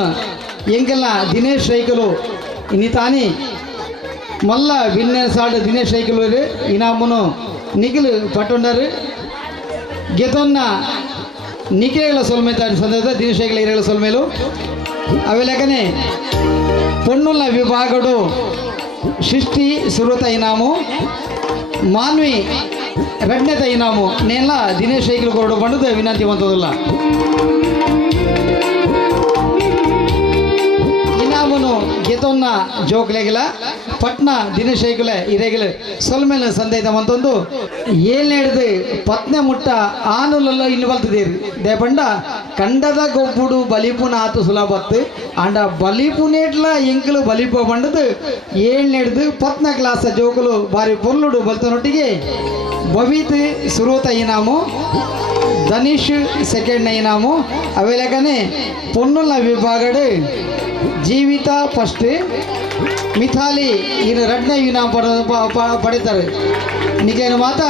ಎಂಗೆಲ್ಲ ದಿನೇಶ್ ರೈಕಲು ಇನ್ನಿತಾನಿ మళ్ళా విన్నర్ సాల్ట్ దినేష్ సైకిల్ ఇనామును నిఖిల్ పట్టున్నారు గీతన్న నిఖిల సొల్మేతాడు సందర్భ దినేష్ సైకిల్ ఇరగల సొల్మేలు అవి లేకనే పొన్నుల విభాగుడు సృష్టి సురత అయినాము మాన్వి ರಡ್ನೆತ ಇನಾಮು ನೇಲ ದಿನೇಶ್ ಸೈಕಲ್ ಕೊರಡು ಬಂಡದ ವಿನಂತಿವಂತದಲ್ಲ ಇನಾಮುನು ಗೆತೊನ್ನ ಜೋಕ್ಲೆಗಿಲ ಪಟ್ನ ದಿನೇಶ್ ಸೈಕಲ್ ಇರೆಗಿಲ ಸೊಲ್ಮೇಲೆ ಸಂದೈತ ಮಂತೊಂದು ಏಳ್ನೇಡ್ದು ಪತ್ನೆ ಮುಟ್ಟ ಆನುಲಲ್ಲ ಇನ್ನು ಬಲ್ತದೇರಿ ದೇಪಂಡ ಕಂಡದ ಗೊಬ್ಬುಡು ಬಲಿಪುನ ಆತು ಸುಲಭತ್ತು ಅಂಡ ಬಲಿಪುನೇಟ್ಲ ಎಂಕಲು ಬಲಿಪ ಬಂಡದು ಏಳ್ನೇಡ್ದು ಪತ್ನ ಕ್ಲಾಸ್ ಜೋಕುಲು ಬಾರಿ ಪೊರ್ಲುಡು ಬಲ್ತನೊಟ್ಟಿಗೆ ಭವಿತ್ ಸುರೋತ ಇನಾಮು ಧನೀಶ್ ಸೆಕೆಂಡ್ ಇನಾಮು ಅವೇಲೆಗನೆ ಪೊನ್ನುಲ ವಿಭಾಗಡು ಜೀವಿತ ಫಸ್ಟ್ ಮಿಥಾಲಿ ಇನ್ನು ರಡ್ನೆ ಇನಾಮ್ ಪಡಿತಾರೆ ನಿಜೇನು ಮಾತ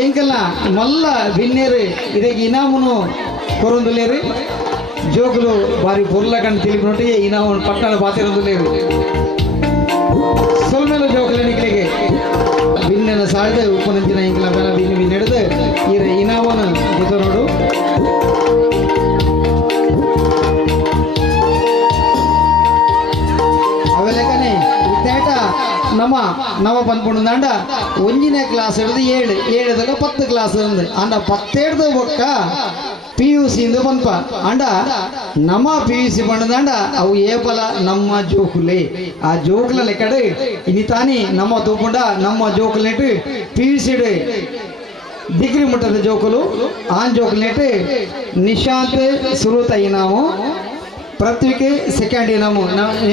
ಎಂಕಲ್ನ ಮಲ್ಲ ವಿನ್ನೇರು ಇದಕ್ಕೆ ಇನಾಮುನು ಕೊರೊಂದುಲೇರು ಜೋಗುಲು ಬಾರಿ ಪೊರ್ಲ ಕಂಡು ತಿಳಿಬಿನೊಟ್ಟಿಗೆ ಇನಾಮು ಪಟ್ಟಣ ಬಾತಿರೊಂದುಲೇರು ಸೊಲ್ಮೇಲೆ ಜೋಗುಲ ನಿಕ್ಲಿಗೆ ವಿನ್ನೆನ ಸಾಳ್ದೆ ಉಪನಂಚಿನ ಇಂಕಲ ಬೇಲ ವಿನ್ ಹಿಡಿದು ಈ ಇನಾಮನು ಗೊತ್ತ ನೋಡು ಅವೆಲೆಕ್ಕನೆ ಇತ್ತೇಟ ನಮ್ಮ ನವ ಪನ್ಪುಂಡ ಒಂಜಿನೇ ಕ್ಲಾಸ್ ಹಿಡಿದು ಏಳದಾಗ 10 ಕ್ಲಾಸ್ ಇருந்து ಅಂಡ 17 ಒಕ್ಕ PUC ಇಂದು ಪನ್ಪ ಅಂಡ ನಮ್ಮ PUC ಬಂಡದಂಡ ಅವು ಏಪಲ ನಮ್ಮ ಜೋಕುಲೆ ಆ ಜೋಕುಲ ಲೆಕ್ಕಡೆ ಇನಿತಾನಿ ನಮ್ಮ ತೂಪುಂಡ ನಮ್ಮ ಜೋಕುಲೆಟ್ PUC ಡಿಗ್ರಿ ಮುಟ್ಟದ ಜೋಕುಲು ಆನ್ ಜೋಕುಲೆಟ್ ನಿಶಾಂತ್ ಸುರುತ ಇನಾಮು ಪೃಥ್ವಿಗೆ ಸೆಕೆಂಡ್ ಇನಾಮು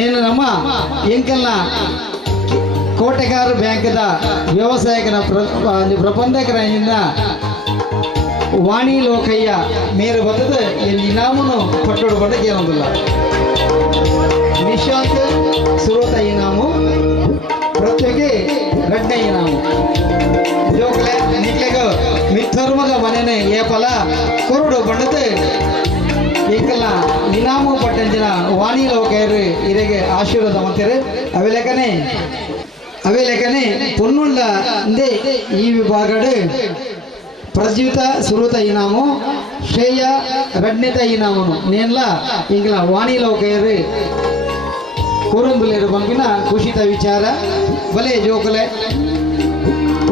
ಏನು ನಮ್ಮ ಎಂಕಲ್ನ ಕೋಟೆಗಾರ ಬ್ಯಾಂಕ್ದ ವ್ಯವಸಾಯಕನ ಪ್ರಬಂಧಕರಿಂದ ವಾಣಿ ಲೋಕಯ್ಯ ಮೇರೆ ಬರ್ತದೆ ಇನಾಮನು ಪಟ್ಟೋಡು ಬಟ್ಟಕ್ಕೆ ಏನೊಂದಿಲ್ಲ ನಿಶಾಂತ್ ಸುರೋತ ಇನಾಮು ಪೃಥ್ವಿಗೆ ರಡ್ನೆ ಇನಾಮು ಜೋಕ್ಲೆ ನಿಕ್ಲೆಗ ಮಿಥರ್ಮದ ಮನೆನೆ ಏಪಲ ಕೊರಡು ಬಣ್ಣದ ಎಂಕಲ್ನ ಇನಾಮು ಪಟ್ಟಂಜಿನ ವಾಣಿ ಲೋಕಯ್ಯರು ಇರೆಗೆ ಆಶೀರ್ವಾದ ಮಾಡ್ತಾರೆ ಅವೇ ಲೆಕ್ಕನೆ ಪೊನ್ನುಳ್ಳ ಇಂದೇ ಈ ವಿಭಾಗಡು ಪ್ರಜ್ಯುತ ಸುರುತ ಇನಾಮು ಶ್ರೇಯ ರಡ್ನೆತ ಇನಾಮನು ನೇನ್ಲ ಇಂಗ್ಲ ವಾಣಿ ಲೋಕಯ್ಯರು ಕೊರೊಂದುಲೇರು ಬಂಪಿನ ಖುಷಿತ ವಿಚಾರ ಬಲೆ ಜೋಕಲೆ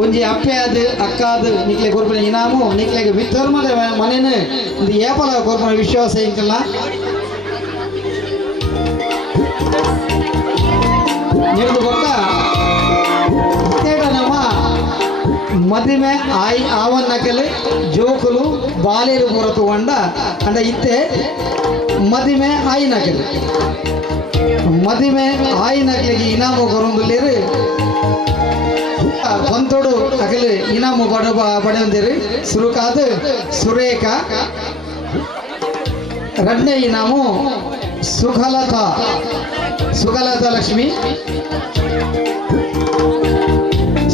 ಒಂಜಿ ಅಪ್ಪೆ ಅದು ಅಕ್ಕ ಅದು ನಿಕ್ಲೆ ಕೊರ್ಪನ ಇನಾಮು ನಿಕ್ಲೆಗೆ ವಿಧರ್ಮದ ಮನೆನು ಒಂದು ಏಪಲ ಕೊರ್ಪನ ವಿಶ್ವಾಸ ಇಂಕಲ್ಲ ನಿಮ್ದು ಬೊಕ್ಕ ನಮ್ಮ ಮದಿಮೆ ಆಯ್ ಆವನ್ನಕಲು ಜೋಕುಲು ಬಾಲೇರು ಹೊರತು ಹೊಂಡ ಅಂಡ ಇತ್ತೆ ಮದಿಮೆ ಆಯಿ ನಕಲು ಮದಿಮೆ ಆಯಿ ನಕಲಿಗೆ ಇನಾಮು ಕೊರೊಂದುಲ್ಲೇರು ಬಂತೋಡು ಅಕಲು ಇನಾಮು ಪಡೆಯೊಂದಿರು ಸುರುಕಾದ ಸುರೇಖ ರಡ್ನೆ ಇನಾಮು ಸುಖಲತಾ ಲಕ್ಷ್ಮಿ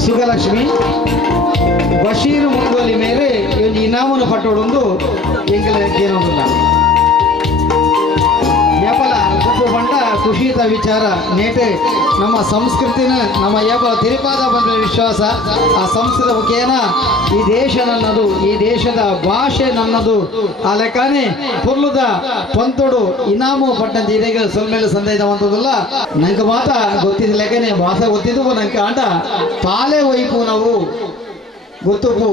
ಸುಗಲಕ್ಷ್ಮಿ ಬಶೀರ್ ಮುಂಗೋಲಿ ಮೇಲೆ ಒಂದು ಇನಾಮನ್ನು ಪಟ್ಟೋಡೊಂದು ಎಂಕಲಕ್ಕೆ ಏನೋದಿಲ್ಲ ಏಪಲ ಗುಪ್ಪು ಬಂಡ ಖುಷಿತ ವಿಚಾರ ನೇಟೆ ನಮ್ಮ ಸಂಸ್ಕೃತಿನ ನಮ್ಮ ಏಪಲ ತಿರುಪಾದ ಬಂದ ವಿಶ್ವಾಸ ಆ ಸಂಸ್ಕೃತ ಮುಖೇನ ಈ ದೇಶ ನನ್ನದು ಈ ದೇಶದ ಭಾಷೆ ನನ್ನದು ಆ ಲೆಕ್ಕನೆ ಪುರ್ಲುದ ಪಂತೋಡು ಇನಾಮು ಪಟ್ಟಂತ ಇದೀಗ ಸೊಲ್ಮೇಲೆ ಸಂದೇಹವಂತದಲ್ಲ ನಂಗೆ ಮಾತ ಗೊತ್ತಿದ್ದ ಲೆಕ್ಕನೆ ಭಾಷೆ ಗೊತ್ತಿದ್ದು ನಂಗೆ ಆಟ ಪಾಲೆ ವೈಪು ನಾವು ಗೊತ್ತುಪು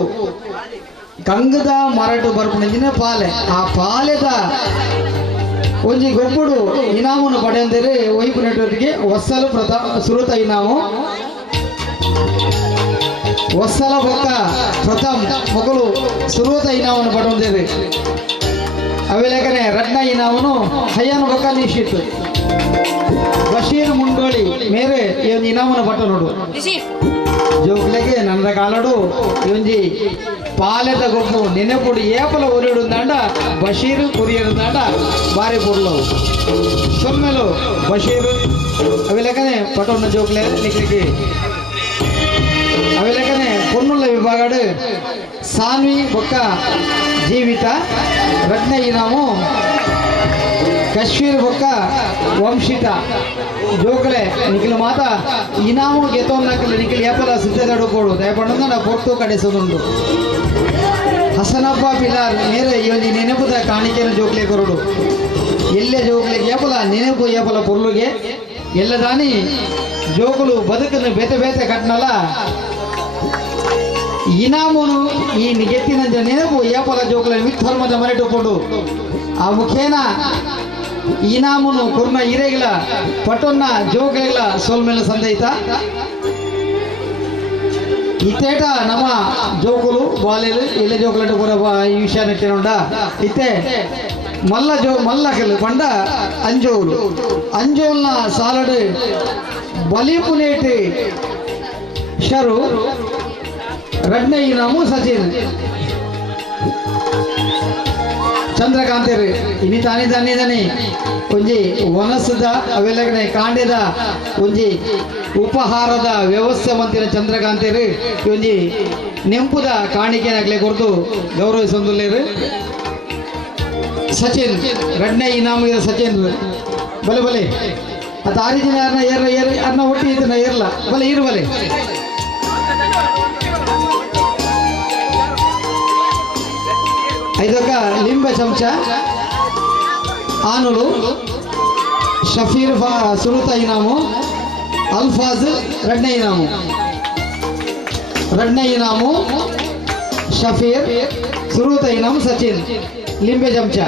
ಕಂಗದ ಮರಟು ಬರ್ಪುಣಿನ ಪಾಲೆ ಆ ಪಾಲೆದ ಒಂಜಿ ಗೊಬ್ಬುಡು ಇನಾಮನ್ನು ಪಡೆಯಂದರೆ ವೈಪು ನೆಟ್ವರ್ಕ್ಗೆ ಹೊಸಲು ಸುರುತ ಇನಾಮು ಹೊಸಲ ಬೊಕ್ಕ ಪ್ರಥಮ್ ಮೊಗಲು ಸುರುತ ಇನಾಮನ್ನು ಪಡೆಯಂದರೆ ಅವೇ ಲೆಕ್ಕನೆ ರಡ್ನ ಇನಾಮನು ಹಯ್ಯನ ಬೊಕ್ಕ ನಿಶ್ಚಿತ್ತು ಬಶೀರ್ ಮುಂಡೋಳಿ ಮೇರೆ ಈ ಒಂದು ಇನಾಮನ್ನು ಪಟ್ಟ ನೋಡು ಜೋಕ್ಲೆಗೆ ನನ್ನ ಕಾಲಡು ಒಂಜಿ ಪಾಲೆದ ಗೊಬ್ಬು ನೆನೆಪುಡು ಏಪಲ ಒರಿಡುಂದಾಂಡ ಬಶೀರು ಕುರಿಯರುಂದಾಂಡ ಬಾರಿ ಪುರ್ಲು ಸೊಮ್ಮೆಲು ಬಶೀರು ಅವೆ ಲೆಕ್ಕನೆ ಪಟೋನ ಜೋಕ್ಲೆ ನಿಕ್ಲಿಕ್ಕೆ ಅವೆ ಲೆಕ್ಕನೆ ಪೊನ್ನುಳ್ಳ ವಿಭಾಗಡು ಸಾನ್ವಿ ಬೊಕ್ಕ ಜೀವಿತ ರಡ್ನೆ ಇನಾಮು कश्मीर बक्का वंशिता जोकले निखिल माता इनामु गेतो नकल निखिल यापला सिद्धगढ़ कोडु दयपंड ना पोर्तो कडेसुंडु हसनप्पा पिलार मेरे योनि नेनेपुदा काणिकेन जोकले कोरुडु एल्ले जोकले यापला नेनेपु यापला पोर्लुगे एल्लदानी जोकुलु बदुकनु बेते बेते कट्नला इनामुनु ಈ ನಿಗೆತ್ತಿನ ನೆನಪು ಯಾಪಲ ಜೋಕಲ ಮಿಥರ್ಮದ ಮನೆಟುಕೊಂಡು ಆ ಮುಖೇನ ಇನಾಮುನು ಕುರ್ಮ ಇರೆಗಳ ಪಟೊನ್ನ ಜೋಕಗಳ ಸೋಲ್ಮೆಲ ಸಂದೈತ ಇತೇಟ ನಮ್ಮ ಜೋಕುಲು ಬಾಲೆಲು ಎಲೆ ಜೋಕಲಟ ಕೂಡ ಈ ವಿಷಯ ನೆಟ್ಟಿನೊಂಡ ಇತ್ತೆ ಮಲ್ಲಕಲು ಪಂಡ ಅಂಜೋಲು ಅಂಜೋಲ್ನ ಸಾಲಡು ಬಲಿಪುನೇಟ್ ಶರು रडने इनामु सचिन चंद्रकांत इनी तानी तानी तानी ಒಂಜಿ ವನಸದ ಅವೆಲ್ಲಗನೆ ಕಾಂಡೆದ ಒಂಜಿ ಉಪಹಾರದ ವ್ಯವಸ್ಥೆ ಮಂತಿನ ಚಂದ್ರಕಾಂತರು ಒಂಜಿ ನೆಂಪುದ ಕಾಣಿಕೆನಾಗಲೇ ಕೊರ್ದು ಗೌರವಿಸೊಂದುಲ್ಲೇರು ಸಚಿನ್ ರಡ್ನೆ ಇನಾಮಿಗೆ ಸಚಿನ್ ಬಲೆ ಬಲೆ ಅತ ಆರಿಜಿನ ಯಾರನ್ನ ಏರ ಅನ್ನ ಒಟ್ಟಿ ಇದನ್ನ ಏರ್ಲ ಬಲೆ ಇರು ಬಲೆ ಐದೊಕ್ಕ ಲಿಂಬೆ ಚಮಚ ಆನುಲು ಶಫೀರ್ ಸುರುತ ಇನಾಮು ಅಲ್ಫಾಜ್ ರಡ್ನೆ ಇನಾಮು ಶಫೀರ್ ಸುರುತ ಇನಾಮು ಸಚಿನ್ ಲಿಂಬೆ ಚಮಚ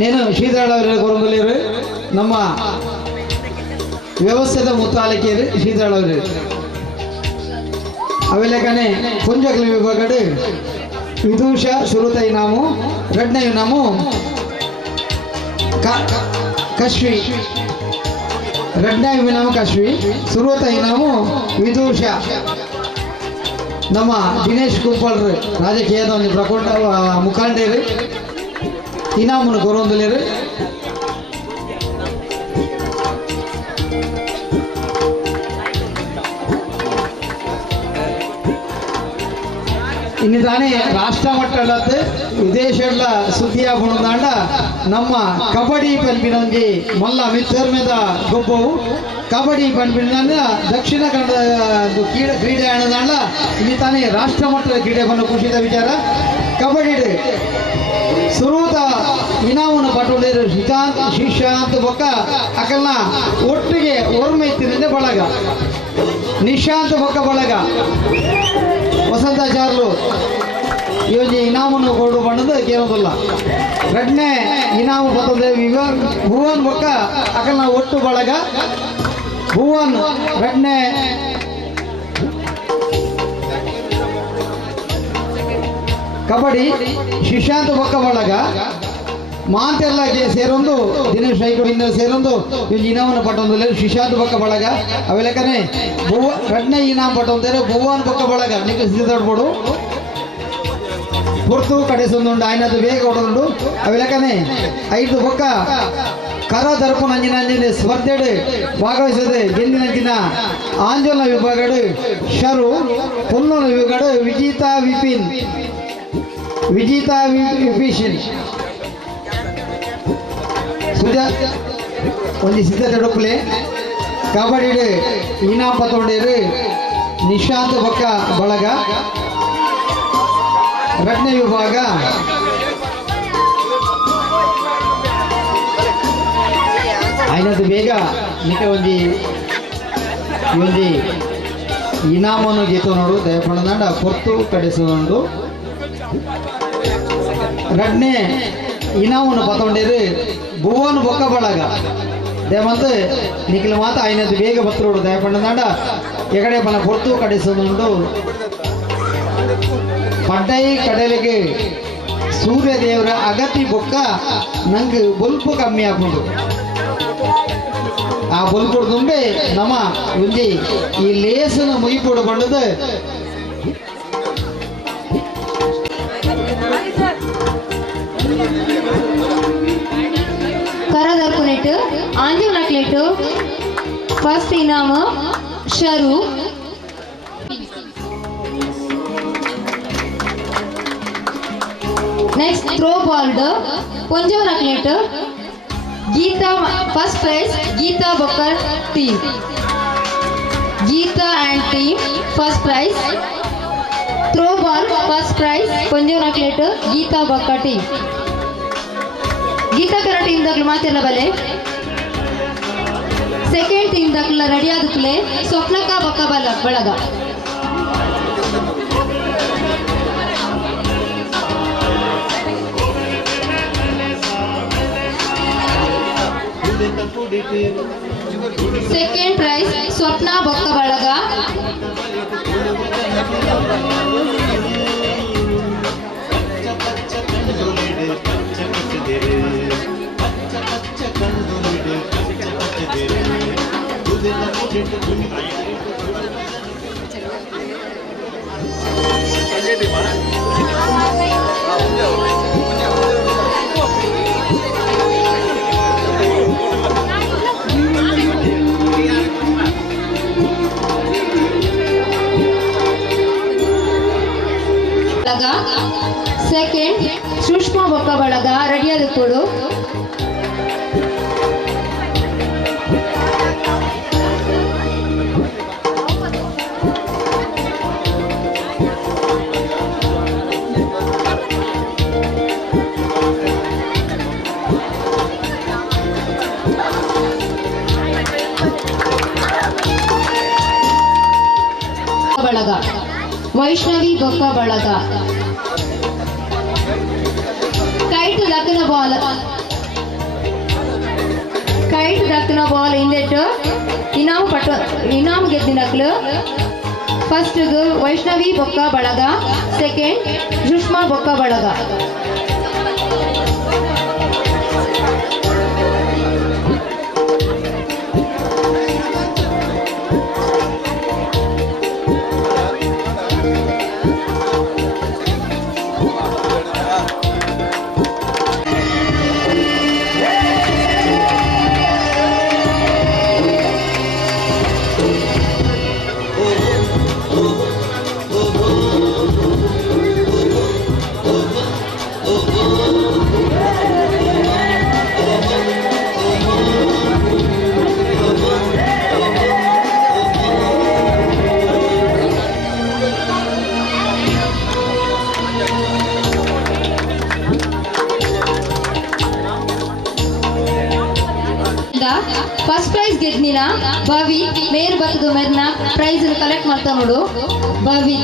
నేను ಶ್ರೀಧರಳವರ ಕೊರಂಗಲೇರು ನಮ್ಮ ವ್ಯವಸ್ಥೆದ ಮುತ್ತಾಲಕಿಯರು ಶ್ರೀಧರಳವರು ಅವೆಲ್ಲಕನೆ ಪುಂಜಕಲಿ ವಿಭಾಗಡು ವಿದೂಷ ಸುರುತ ಇನಾಮು ರಡ್ನೆ ಇನಾಮು ಕಶ್ವಿ ರಡ್ನೆ ಇನಾಮು ಕಶ್ವಿ ಸುರುತ ಇನಾಮು ವಿದೂಷ ನಮ್ಮ ದಿನೇಶ್ ಕುಂಪಳ್ರು ರಾಜಕೀಯದ ಒಂದು ಪ್ರಕೊಂಡ ಮುಖಂಡರು ಇನಾಮನ್ನು ಕೊರೊಂದುಲೇರು ಇನ್ನು ತಾನೇ ರಾಷ್ಟ್ರ ಮಟ್ಟದ ವಿದೇಶಗಳ ಸುದ್ದಿಯ ಬುಣದಾಂಡ ನಮ್ಮ ಕಬಡ್ಡಿ ಪಂಪಿನೊಂಜಿ ಮಲ್ಲ ಮಿತ್ತರ್ಮೆದ ಗೊಬ್ಬವು ಕಬಡ್ಡಿ ಪಂಪಿನ ದಕ್ಷಿಣ ಕನ್ನಡ ಕ್ರೀಡೆ ಅನ್ನದಾಂಡ ಇನ್ನು ತಾನೇ ರಾಷ್ಟ್ರ ಮಟ್ಟದ ಕ್ರೀಡೆ ಬಂದು ಖುಷಿದ ವಿಚಾರ ಕಬಡ್ಡಿ ಸುರುತ ಇನಾಮನ್ನು ಪಟ್ಟೊಂಡಿರು ಶಿಶಾಂತ್ ಬೊಕ್ಕ ಅಕಲ್ನ ಒಟ್ಟಿಗೆ ಓರ್ಮೈತಿನಿಂದ ಬಳಗ ನಿಶಾಂತ್ ಬೊಕ್ಕ ಬಳಗ ವಸಂತಾಚಾರ್ಲು ಇವೊಂದು ಇನಾಮನ್ನು ಕೊಡು ಬಣ್ಣದ ಕೇಳೋದಿಲ್ಲ ರಡ್ನೆ ಇನಾಮು ಬರ್ತದೆ ಭುವನ್ ಬೊಕ್ಕ ಅಕಲ್ನ ಒಟ್ಟು ಬಳಗ ಭುವನ್ ರಡ್ನೆ ಕಬಡ್ಡಿ ಶಿಶಾಂತ್ ಬೊಕ್ಕ ಬಳಗ ಮಾಂತೆಲ್ಲ ಸೇರೊಂದು ದಿನೇಶ್ ರೈಕುಡಿಂದ ಸೇರೊಂದು ಇವ್ನು ಇನಾಮನ್ನು ಪಟ್ಟೊಂದು ಶಿಶಾಂತ್ ಬೊಕ್ಕ ಬಳಗ ಅವೆಲ್ಲಕನೆ ರಡ್ನೆ ಇನಾಮ್ ಪಟ್ಟೊಂದರೆ ಭುವನ್ ಬೊಕ್ಕ ಬಳಗ ನೀವು ಸಿದ್ಧಪಡು ಪುರ್ತು ಕಡೆಸೊಂದುಂಡು ಆಯ್ನದು ಬೇಗ ಹೊಡೋದುಂಡು ಅವೆಲ್ಲಕನೆ 5 ಬೊಕ್ಕ ಕರ ದರ್ಪಣ ಅಂಜಿನ ಸ್ಪರ್ಧೆಡು ಭಾಗವಹಿಸದೆ ಗೆಂದಿನಂಚಿನ ಆಂಜೋಲ್ನ ವಿಭಾಗಡು ಶರು ಪುಲ್ಲನ ವಿಭಾಗಡು ವಿಜಿತಾ ವಿಪಿಷನ್ ಸುಜಾ ಒಂದು ಸಿದ್ಧತೆ ಡೊಪ್ಪಲೆ ಕಬಡ್ಡಿ ಇನಾಮ್ ಪತ್ತೊಂಡೇರು ನಿಶಾಂತ್ ಬೊಕ್ಕ ಬಳಗ ರಡ್ನೆ ವಿಭಾಗ ಆಯ್ನದು ಬೇಗ ನಿಕ ಒಂಜಿ ಇನಾಮನ್ನು ಗೀತ ನೋಡು ದಯಪಂಡ ಪೊರ್ತು ಕಡೆಸೋದು ರಡ್ನೆ ಇನಾಮನ್ನು ಪತ್ತೊಂಡೇರು ಭುವನ್ ಬೊಕ್ಕ ಬಳಗ ದೇವಂತ ನಿಖಿಲ ಮಾತ ಆಯ್ನದು ಬೇಗ ಬತ್ತರೋಡು ದಯಪಂಡ ಎಗಡೆ ಪನ ಪೊರ್ತು ಕಡೆಸೋದು ಪಡ್ಡೈ ಕಡಲಿಗೆ ಸೂರ್ಯ ದೇವರ ಅಗತಿ ಬೊಕ್ಕ ನಂಗೆ ಬೊಲ್ಪು ಕಮ್ಮಿ ಹಾಕೊಂಡು ಆ ಬೊಲ್ಪು ತುಂಬೆ ನಮ್ಮ ಒಂಜಿ ಈ ಲೇಸನ ಮುಗಿಪೋಡು ಬಂಡದ ಕರದರ್ಪುನೆಟ್ ಆಂಜುನಕ್ಲೆಟ್ ಫಸ್ಟ್ ಇನಾಮ ಶರು ನೆಕ್ಸ್ಟ್ ಥ್ರೋ ಬಾಲ್ಡ್ ಪೊಂಜವನಕ್ಲೆಟ್ Geeta, first prize, Geeta Bokkar team. Geeta and team, first prize. Throw ball, first prize, Ponjanaklate, Geeta Bokkar team. Geeta Kara team daklu matirla bale. Second team dakla ready adu play, Swapnaka Bokka Balaga. Second prize, Swapna Bokka Balaga. Second, Sushma Bokka Balaga, ready adu kodu. Balaga, Vaishnavi Bokka Balaga. Kite dakna ball in that inam ಗೆದ್ದಿನಕ್ಲು first Vaishnavi Bokka Balaga, second Sushma Bokka Balaga. First prize ಗೆದ್ದಿನ ಭವಿ ಮೇರ್ ಬತ್ತದು ಮೇರ್ನ price collect ಮಾಡ್ತಾ ನೋಡು ಭವಿ.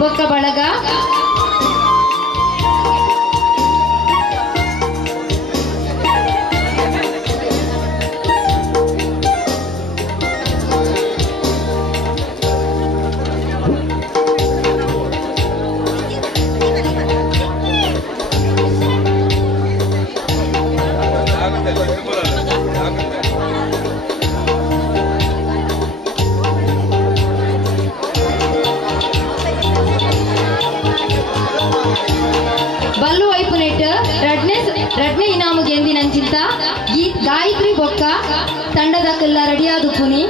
ಬೊಕ್ಕ ಬಳಗ Ballu vibe net ರಡ್ನೆ ಇನಾಮು ಗೆಂದಿನಂಚಿಂತ Gayatri ಬೊಕ್ಕ ತಂಡದಕ್ಕೆಲ್ಲ ರೆಡಿಯಾದ ಪುನಿ.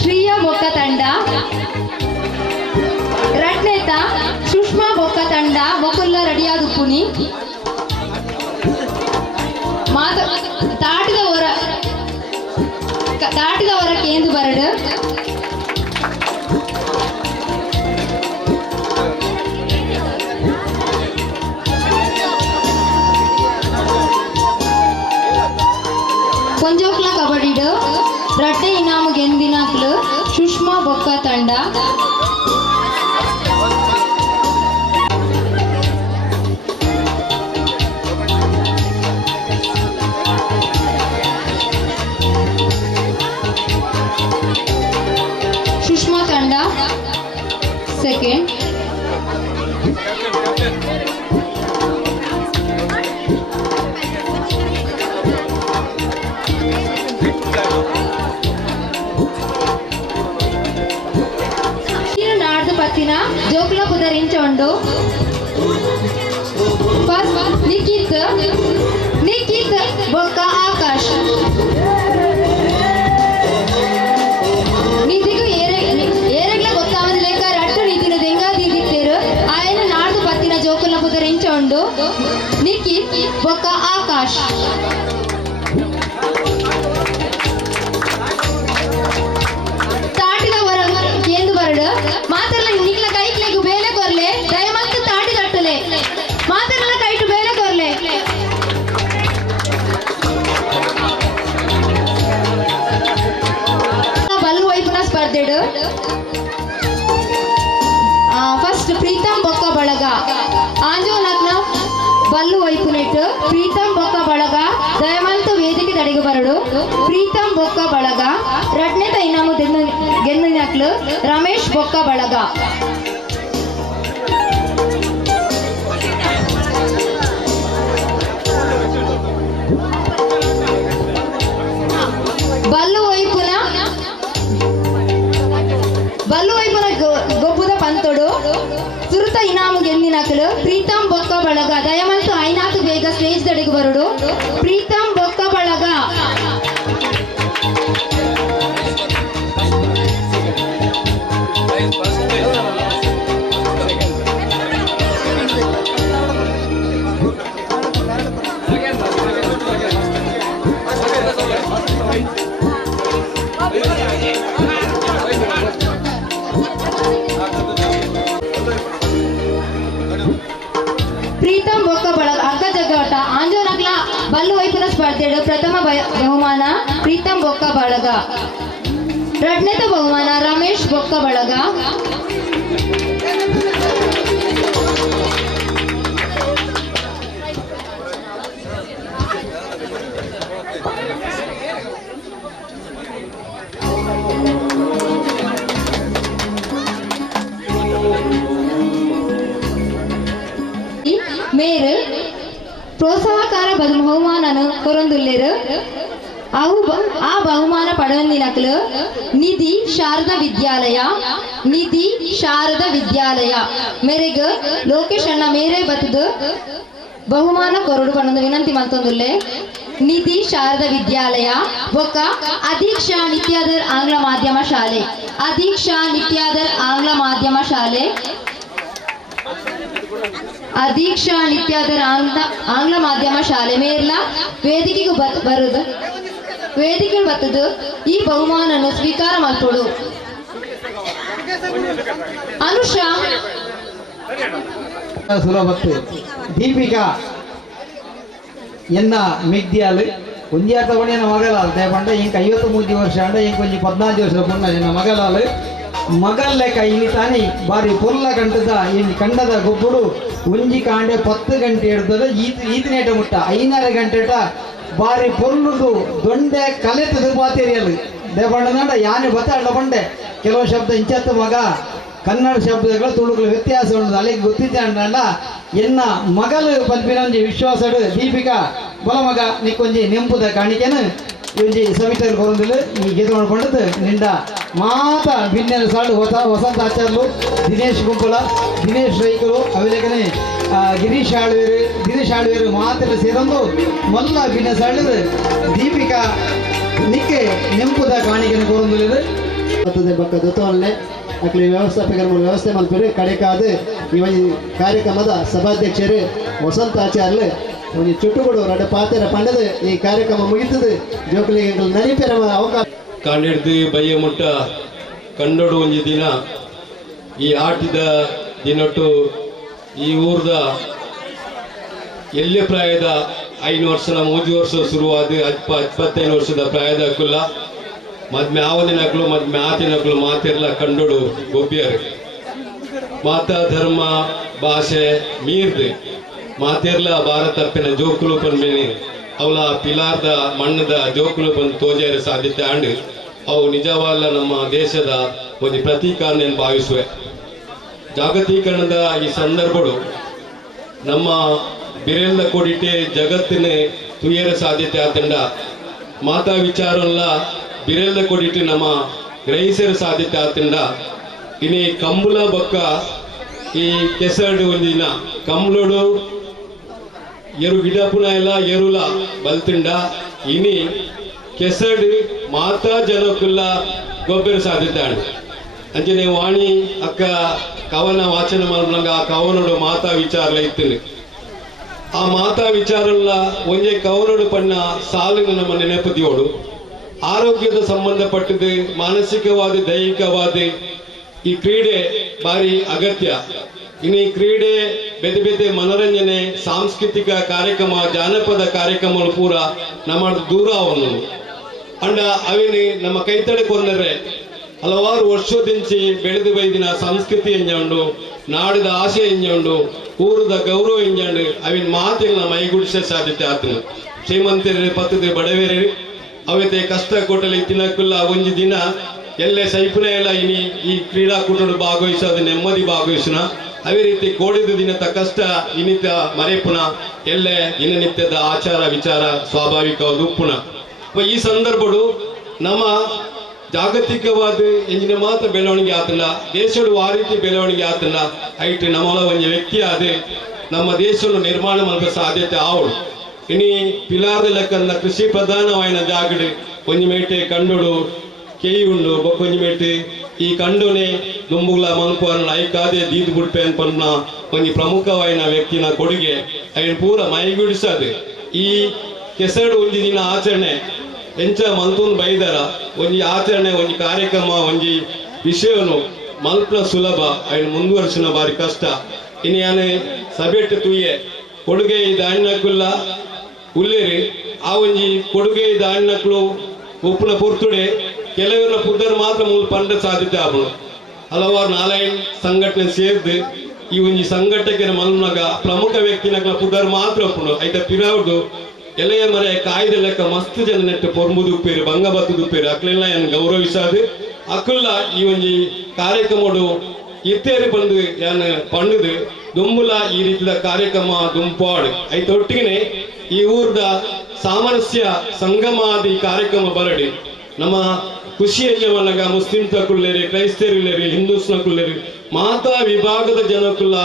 ಶ್ರೀಯಾ ಬೊಕ್ಕ ತಂಡ ರಟ್ನೇತ ಸುಷ್ಮಾ ಬೊಕ್ಕ ತಂಡ ಬೊಕ್ಕಲ್ಲ ರೆಡಿಯಾದ ಪುನಿ தாட்டில வர கேந்து வரடு ಕೊಂಜೋಕ್ಲ ಕಬಡ್ಡಿಡು ರಡ್ಡೆ ಇನಾಮು ಗೆಂದಿನಾಕ್ಲು ಸುಷ್ಮಾ ಬೊಕ್ಕ ತಂಡ. ಸುಷ್ಮಾ ತಂಡ ಸೆಕೆಂಡ್. ನಾಡ್ದು ಪತ್ತಿನ ಜೋಕ್ಲ ಪುದರಿಂಚೊಂಡು ಫಸ್ಟ್ ನಿಖಿತ್ ಬೊಕ್ಕ ಆಕಾಶ್. ನಿಧಿಗೂ ಏರೆಗ್ಲ ಗೊತ್ತಾವದ ಲೆಕ್ಕ ರಟ್ಟು ನಿಧಿನ ದೆಂಗ ದಿದಿತ್ತೇರು ಆಯನ ನಾಡ್ದು ಪತ್ತಿನ ಜೋಕುಲ ಪುದರಿಂಚೊಂಡು ನಿಖಿತ್ ಬೊಕ್ಕ ಆಕಾಶ್. ಮಾತರ್ಲ ನಿಕ್ಲ ಕೈಕ್ಲೆಗು ಬೇಲೆ ಕೊರ್ಲೆ ದಯಮಂತು ತಾಟಿ ತಟ್ಟಲೆ ಮಾತರ್ಲ ಕೈಟು ಬೇಲೆ ಕೊರ್ಲೆ. ಬಲ್ಲು ವೈಪುನ ಸ್ಪರ್ಧೆಡು ಫಸ್ಟ್ ಪ್ರೀತಮ್ ಬೊಕ್ಕ ಬಳಗ ಆಂಜೋಲಗ್ನ ಬಲ್ಲು ವೈಪುನೆಟ್ಟು ಪ್ರೀತಮ್ ಬೊಕ್ಕ ಬಳಗ ದಯಮಂತು ವೇದಿಕೆ ತಡೆಗೆ ಬರಡು. ಪ್ರೀತಮ್ ಬೊಕ್ಕ ಬಳಗ ರಡ್ನೆತ ಇನಾಮು ಗೆಂದಿನಾಕ್ಲು ರಮೇಶ್ ಬೊಕ್ಕ ಬಳಗ. ಬಲ್ಲು ವೈಪುನ ಗೊಬ್ಬುದ ಪಂತೊಡು ಸುರುತ ಇನಾಮು ಗೆಂದಿನಾಕ್ಲು ಪ್ರೀತಮ್ ಬೊಕ್ಕ ಬಳಗ ದಯಮಂತು ಐನಾಕು ಬೇಗ ಸ್ಟೇಜ್ ತಡೆಗೆ ಬರಡು. ಪ್ರೀತಮ್ ಬೊಕ್ಕ ಬಳಗ. ಪ್ರೀತಮ್ ಬೊಕ್ಕ ಬಳಗ ಅಗ್ಗ ಜಗ್ಗಾಟ ಆಂಜೋನಕ್ಲ ಬಲ್ಲು ವೈಪುನ ಸ್ಪರ್ಧೆಡು ಪ್ರಥಮ ಬಹುಮಾನ ಪ್ರೀತಮ್ ಬೊಕ್ಕ ಬಳಗ. ಎರಡನೇತ ಬಹುಮಾನ ರಮೇಶ್ ಬೊಕ್ಕ ಬಳಗ. ಮೇರು ಪ್ರೋತ್ಸಾಹಕಾರ ಬಹುಮಾನನು ಕೊರೊಂದುಲ್ಲೆರು. ಆ ಬಹುಮಾನ ಪಡೆಯೊಂದಿನಕ್ಲು ನಿಧಿ ಶಾರದಾ ವಿದ್ಯಾಲಯ ಮೇರೆಗ್ ಲೋಕೇಶ್ ಅಣ್ಣ ಮೇರೆ ಬತ್ತದು ಬಹುಮಾನ ಕೊರಡು ಪಡೆದು ವಿನಂತಿ ಮಲ್ತೊಂದುಲ್ಲೆ. ನಿಧಿ ಶಾರದಾ ವಿದ್ಯಾಲಯ ಬೊಕ್ಕ ಅದೀಕ್ಷಾ ನಿತ್ಯಾದರ್ ಆಂಗ್ಲ ಮಾಧ್ಯಮ ಶಾಲೆ ಅದೀಕ್ಷಾ ನಿತ್ಯಾದರ್ ಆಂಗ್ಲ ಮಾಧ್ಯಮ ಶಾಲೆ ಮೇರ್ಲ ವೇದಿಕೆಗೆ ಬತ್ತದು ಈ ಬಹುಮಾನನ್ನು ಸ್ವೀಕಾರ ಮಲ್ಪಡು. ಅನುಷಾ ಸುಲಭತ್ತು ದೀಪಿಕಾ ಎನ್ನ ಮಿಗ್ದಿಯಾಲು ಒಂದಿಯಾರ ತಗೊಂಡಿನ ಮಗಲಾಲು ದೇಪಂಡ ಇಂಕ 53 ವರ್ಷ ಅಂಡ ಇಂಕ 14 ವರ್ಷ ಪುಣ್ಣ ಎನ್ನ ಮಗಲಾಲು ಮಗಲ್ ಲೆಕ್ಕ ಇಲ್ಲಿ ತಾನೇ ಬಾರಿ ಪೊರ್ಲ ಕಂಟದ ಇಲ್ಲಿ ಕಂಡದ ಗೊಬ್ಬುಡು ಒಂಜಿ ಕಾಂಡೆ 10 ಗಂಟೆ ಹಿಡ್ದದ ಈತಿನೇಟ ಮುಟ್ಟ 5 ಗಂಟೆ ಬಾರಿ ಪೊರ್ಲುದು ದೊಂಡೆ ಕಲೆತದ ಬಾತೇರಿಯಲು ದೇಪಂಡ ಯಾನೆ ಬತ್ತಾಡ ಬಂಡೆ ಕೆಲವು ಶಬ್ದ ಇಂಚತ್ತು ಮಗ ಕನ್ನಡ ಶಬ್ದಗಳು ತುಳುಗಳು ವ್ಯತ್ಯಾಸ ಉಂಟು ಅಲ್ಲಿಗೆ ಗೊತ್ತಿದ್ದ ಎನ್ನ ಮಗಲು ಪಲ್ಪಿನೊಂಜಿ ವಿಶ್ವಾಸಡು ದೀಪಿಕಾ ಬಲ ಮಗ ನಿಕ್ಕೊಂಜಿ ನೆಂಪುದ ಕಾಣಿಕೆನು ಒಂಜಿ ಸವಿತರು ಕೊರೊಂದಿಲು ಈ ಗೆದ್ದು ಮಾಡ್ಕೊಂಡದ್ದು ನಿಂಡ ಮಾತ ಭಿನ್ನೆಲ ಸಾಡು ವಸಂತ ಆಚಾರ್ಲು ದಿನೇಶ್ ಗುಂಪುಲ ದಿನೇಶ್ ರೈಕರು ಅವಿಲೇಕನೆ ಗಿರೀಶ್ ಆಳ್ವೇರು ಮಾತೆಲ್ಲ ಸೇರೊಂದು ಮಲ್ಲ ಭಿನ್ನ ಸಾಡಿದು ದೀಪಿಕಾ ನಿಕ್ಕೆ ನೆಂಪುದ ಕಾಣಿಕೆನು ಕೊರೊಂದಿಲು ಬಕ್ಕ ದೊತ್ತವನ್ನೇ ಅಕ್ಲಿ ವ್ಯವಸ್ಥಾಪಕರ ವ್ಯವಸ್ಥೆ ಮಲ್ಪರು ಕಡೆಕಾದ ಈ ಕಾರ್ಯಕ್ರಮದ ಸಭಾಧ್ಯಕ್ಷರು ವಸಂತ ಆಚಾರ್ಯ ಒಂದು ಚುಟ್ಟುಗಳು ರಡ ಪಾತ್ರ ಪಂಡದ ಈ ಕಾರ್ಯಕ್ರಮ ಮುಗಿತದೆ ಜೋಕಲಿಗೆ ನರಿಪೆರ ಅವಕಾಶ ಕಂಡಿಡ್ದು ಬಯ್ಯ ಮುಟ್ಟ ಕಂಡೋಡು ಒಂಜಿ ದಿನ ಈ ಆಟಿದ ದಿನಟ್ಟು ಈ ಊರ್ದ ಎಲ್ಲಿ ಪ್ರಾಯದ 5 ವರ್ಷದ 3 ವರ್ಷ ಶುರುವಾದ 25 ವರ್ಷದ ಪ್ರಾಯದಕ್ಕಲ್ಲ ಮದ್ಮೆ ಆವದಿನಕ್ಕಳು ಮದ್ಮೆ ಆತಿನಕ್ಕಳು ಮಾತಿರ್ಲ ಕಂಡೋಡು ಗೊಬ್ಬಿಯರು ಮಾತ ಧರ್ಮ ಭಾಷೆ ಮೀರ್ದು ಮಾತಿರ್ಲ ಭಾರತಪ್ಪಿನ ಜೋಕುಲು ಪನ್ಮೇನೆ ಅವಳ ಪಿಲಾರ್ದ ಮಣ್ಣದ ಜೋಕುಲು ಬಂದು ತೋಜೇರ ಸಾಧ್ಯತೆ ಅಂಡು ಅವು ನಿಜವಲ್ಲ ನಮ್ಮ ದೇಶದ ಒಂದು ಪ್ರತೀಕ ನಾನು ಭಾವಿಸುವೆ. ಜಾಗತೀಕರಣದ ಈ ಸಂದರ್ಭಗಳು ನಮ್ಮ ಬಿರೆಲ್ಲ ಕೊಡಿಟ್ಟೆ ಜಗತ್ತಿನ ತುಯರ ಸಾಧ್ಯತೆ ಆತಂಡ ಮಾತಾ ವಿಚಾರಲ್ಲ ಬಿರೆಲ್ಲ ಕೊಡಿಟ್ಟು ನಮ್ಮ ಗ್ರಹಿಸರ ಸಾಧ್ಯತೆ ಆತಂಡ ಇನಿ ಕಂಬುಲ ಬೊಕ್ಕ ಈ ಕೆಸಡು ಒಂದಿನ ಕಂಬಳೋಡು ಎರು ಗಿಡಪುನ ಎಲ್ಲ ಎರುಲ ಬಲ್ತಿಂಡ ಇನಿ ಕೆಸಡು ಮಾತಾ ಜನಕ್ಕಲ್ಲ ಗೊಬ್ಬರ ಸಾಧ್ಯತೆ ಆಡು ಅಂಚನೆ ವಾಣಿ ಅಕ್ಕ ಕವನ ವಾಚನ ಮಾಡ್ಲಂಗ ಆ ಕವನೋಡು ಮಾತಾ ವಿಚಾರ ಇತ್ತು ಆ ಮಾತಾ ವಿಚಾರಲ್ಲ ಒಂದೇ ಕವನೋಡು ಪಣ್ಣ ಸಾಲಿನ ನಮ್ಮ ನೆನಪದಿಯೋಡು ಆರೋಗ್ಯದ ಸಂಬಂಧಪಟ್ಟದ್ದು ಮಾನಸಿಕವಾದ ದೈಹಿಕವಾದ ಈ ಕ್ರೀಡೆ ಬಾರಿ ಅಗತ್ಯ. ಇನ್ನು ಈ ಕ್ರೀಡೆ ಬೇತೆ ಬೇತೆ ಮನೋರಂಜನೆ ಸಾಂಸ್ಕೃತಿಕ ಕಾರ್ಯಕ್ರಮ ಜಾನಪದ ಕಾರ್ಯಕ್ರಮಗಳು ಪೂರ ನಮ್ಮ ದೂರ ಅವನು ಅಂಡ ಅವೇನು ನಮ್ಮ ಕೈತಡೆ ಕೊಂದರೆ ಹಲವಾರು ವರ್ಷದಿಂಚಿ ಬೆಳೆದು ಬೈದಿನ ಸಂಸ್ಕೃತಿ ಎಂಜಂಡು ನಾಡಿದ ಆಸೆ ಎಂಜಂಡು ಊರದ ಗೌರವ ಎಂಜಂಡು ಅವಿನ ಮಾತಿನ ಮೈಗೂಡಿಸ ಸಾಧ್ಯತೆ ಆತನು. ಶ್ರೀಮಂತರೇ ಪತ್ತದ ಬಡವೇರಿ ಅವತ್ತೆ ಕಷ್ಟ ಕೊಟ್ಟಲಿ ತಿನ್ನಕ್ಕಲ್ಲ ಒಂಜಿ ದಿನ ಎಲ್ಲೇ ಸೈಪುನ ಎಲ್ಲ ಇನಿ ಈ ಕ್ರೀಡಾಕೂಟಗಳು ಭಾಗವಹಿಸೋದು ನೆಮ್ಮದಿ ಭಾಗವಹಿಸೋಣ ಅವೇ ರೀತಿ ಕೋಡಿದ ದಿನದ ಕಷ್ಟ ಇನಿತ ಮರೆಪುನ ಎಲ್ಲೇ ದಿನನಿತ್ಯದ ಆಚಾರ ವಿಚಾರ ಸ್ವಾಭಾವಿಕವಾದ ಉಪ್ಪುನ. ಈ ಸಂದರ್ಭಗಳು ನಮ್ಮ ಜಾಗತಿಕವಾದ ಎಂಜಿನ ಮಾತ್ರ ಬೆಳವಣಿಗೆ ಆತಲ್ಲ ದೇಶಗಳು ಆ ರೀತಿ ಬೆಳವಣಿಗೆ ಆತಲ್ಲ ಐಟ್ ನಮ್ಮಲ್ಲ ಒಂದು ವ್ಯಕ್ತಿ ಆದ ನಮ್ಮ ದೇಶವನ್ನು ನಿರ್ಮಾಣ ಮಾಡುವ ಸಾಧ್ಯತೆ ಆವಳು. ಇನಿ ಪಿಲಾರ್ದ ಲೆಕ್ಕಂದ ಕೃಷಿ ಪ್ರಧಾನವಾದ ಜಾಗಡು ಒಂಜಿ ಮೇಟೆ ಕಂಡುಡು ಕೇಯಿ ಉಂಡು ಬೊಕ್ಕೊಂಜಿ ಮೇಟೆ ಈ ಕಂಡುನೆ ದುಂಬುಗಳ ಮನ್ಪುವನ್ನ ಐಕಾದೆ ದೀದು ಬಿಡ್ಪೆ ಅನ್ಪನ್ನ ಒಂಜಿ ಪ್ರಮುಖವಾದ ವ್ಯಕ್ತಿನ ಕೊಡುಗೆ ಅವನು ಪೂರ ಮೈಗೂಡಿಸದು. ಈ ಕೆಸಡು ಒಂಜಿ ದಿನ ಆಚರಣೆ ಎಂಚ ಮಂತೂನ್ ಬೈದರ ಒಂಜಿ ಆಚರಣೆ ಒಂಜಿ ಕಾರ್ಯಕ್ರಮ ಒಂಜಿ ವಿಷಯವನ್ನು ಮಲ್ಪನ ಸುಲಭ ಅವನು ಮುಂದುವರಿಸಿನ ಬಾರಿ ಕಷ್ಟ. ಇನ್ನು ಯಾನೆ ಸಭೆಟ್ಟು ತುಯ್ಯೆ ಕೊಡುಗೆ ಇದು ಅಣ್ಣಕ್ಕಲ್ಲ ಉಲ್ಲೇರಿ ಆ ಒಂಜಿ ಕೊಡುಗೆ ಇದು ಅಣ್ಣಕ್ಕಳು ಉಪ್ಪುನ ಪುರ್ತುಡೆ ಕೆಲವರ ಪುದ್ದರು ಮಾತ್ರ ಮೂಲ ಪಂಡ ಸಾಧ್ಯತೆ ಆಪು ಹಲವಾರು ನಾಲ್ಕು ಸಂಘಟನೆ ಸೇರಿದು ಈ ಒಂಜಿ ಸಂಘಟನೆಗೆ ಮಲ್ನಾಗ ಪ್ರಮುಖ ವ್ಯಕ್ತಿನ ಪುದ್ದರು ಮಾತ್ರ ಒಪ್ಪುಡು ಐತ ಪಿರಾವ್ದು ಎಲೆಯ ಮರೆ ಕಾಯ್ದೆ ಲೆಕ್ಕ ಮಸ್ತ್ ಜನ ನೆಟ್ಟು ಪೊರ್ಮುದು ಉಪ್ಪೇರು ಬಂಗಬತ್ತದು ಉಪ್ಪೇರು ಅಕ್ಲೆಲ್ಲ ಏನು ಗೌರವಿಸಾದು ಅಕ್ಕಲ್ಲ ಈ ಒಂಜಿ ಕಾರ್ಯಕ್ರಮಡು ಇತ್ತೇರಿ ಬಂದು ಏನು ಪಂಡುದು ದುಂಬುಲ ಈ ರೀತಿಯ ಕಾರ್ಯಕ್ರಮ ದುಂಪಾಡು ಐತೊಟ್ಟಿಗೆ ಈ ಊರ್ದ ಸಾಮರಸ್ಯ ಸಂಗಮಾದಿ ಕಾರ್ಯಕ್ರಮ ಬರಡಿ ನಮ್ಮ ಖುಷಿಯನ್ನವನ್ನಾಗ ಮುಸ್ಲಿಂ ತಕ್ಕುಳ್ಳೇರಿ ಕ್ರೈಸ್ತರಿಲ್ಲೇರಿ ಹಿಂದೂಸ್ನಕ್ಕುಳ್ಳೇರಿ ಮಾತಾ ವಿಭಾಗದ ಜನಕ್ಕುಲ್ಲ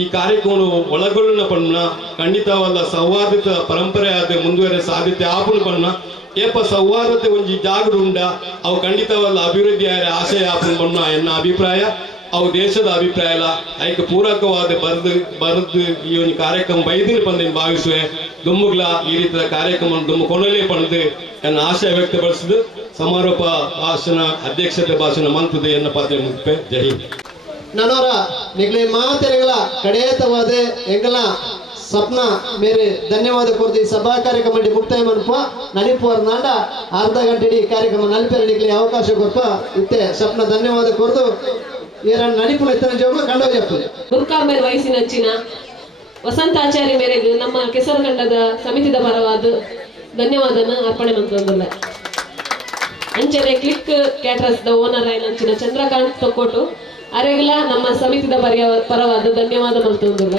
ಈ ಕಾರ್ಯಕ್ರಮ ಒಳಗೊಳ್ಳನ ಪಣ್ಣ ಖಂಡಿತವಾದ ಸೌಹಾರ್ದತ ಪರಂಪರೆ ಆದ ಮುಂದುವರೆ ಸಾಧ್ಯತೆ ಆಪುಣ ಪಣ್ಣ ಏಪ ಸೌಹಾರ್ದತೆ ಒಂಜಿ ಜಾಗಡು ಉಂಡ ಅವು ಖಂಡಿತವಾದ ಅಭಿವೃದ್ಧಿ ಆಶಯ ಆಪುಣ ಪಣ್ಣ ಎನ್ನ ಅಭಿಪ್ರಾಯ ಅವು ದೇಶದ ಅಭಿಪ್ರಾಯ ಅಲ್ಲ ಐಕ ಪೂರಕವಾದ ಬರೆದು ಈ ಒಂದು ಕಾರ್ಯಕ್ರಮ ಬೈದಿನ ಪಂದೇನು ಭಾವಿಸುವೆ ದುಮ್ಮುಗ್ಲ ಈ ರೀತಿಯ ಕಾರ್ಯಕ್ರಮ ದುಮ್ಮು ಕೊನಲೇ ಪಡೆದು ನನ್ನ ಆಶಯ ವ್ಯಕ್ತಪಡಿಸಿದ್ದು ಸಮಾರೋಪ ಭಾಷಣ ಅಧ್ಯಕ್ಷತೆ ಭಾಷಣ ಮಂತ್ರದ ಎನ್ನ ಪಾತ್ರ ಮುಖ್ಯ. ಜೈ ಹಿಂದ್. ನನ್ನವರ ನಿಗಲಿ ಮಾತೆರೆಗಳ ಕಡೆಯತವಾದ ಎಂಗಲ ಸಪ್ನ ಮೇರೆ ಧನ್ಯವಾದ ಕೊರ್ದು ಈ ಸಭಾ ಕಾರ್ಯಕ್ರಮ ಮುಕ್ತಾಯ ಮನ್ಪ ನಲಿಪುವರ್ ನಾಡ ಅರ್ಧ ಗಂಟೆ ಕಾರ್ಯಕ್ರಮ ನಲಿಪೆರ ನಿಗಲಿ ಅವಕಾಶ ಕೊರ್ಪ ಇತ್ತೆ ಸಪ್ನ ಧನ್ಯವಾದ ಕೊರ್ದು ಏರನ್ನು ನಲಿಪುಲ ಇತ್ತನ ಜೋಗ ಕಂಡೋ ಜಪ್ಪು ದುರ್ಗಾ ಮೇರೆ ವಯಸ್ಸಿನಚ್ಚಿನ ವಸಂತಾಚಾರ್ಯ ಮೇರೆಗೆ ನಮ್ಮ ಕೆಸರಗಂಡದ ಸಮಿತಿದ ಪರವಾದ ಧನ್ಯವಾದನ ಅರ್ಪಣೆ ಮಂತ್ರಂದಲ್ಲ ಅಂಚನೆ ಕ್ಲಿಕ್ ಕ್ಯಾಟರರ್ಸ್ ದ ಓನರ್ ಆಯ್ನಂಚಿನ ಚಂದ್ರಕಾಂತ್ ತೊಕ್ಕೋಟು ಅರೆಗಲ ನಮ್ಮ ಸಮಿತಿದ ಪರವಾದ ಧನ್ಯವಾದ ಮಂತ್ರಂದಲ್ಲ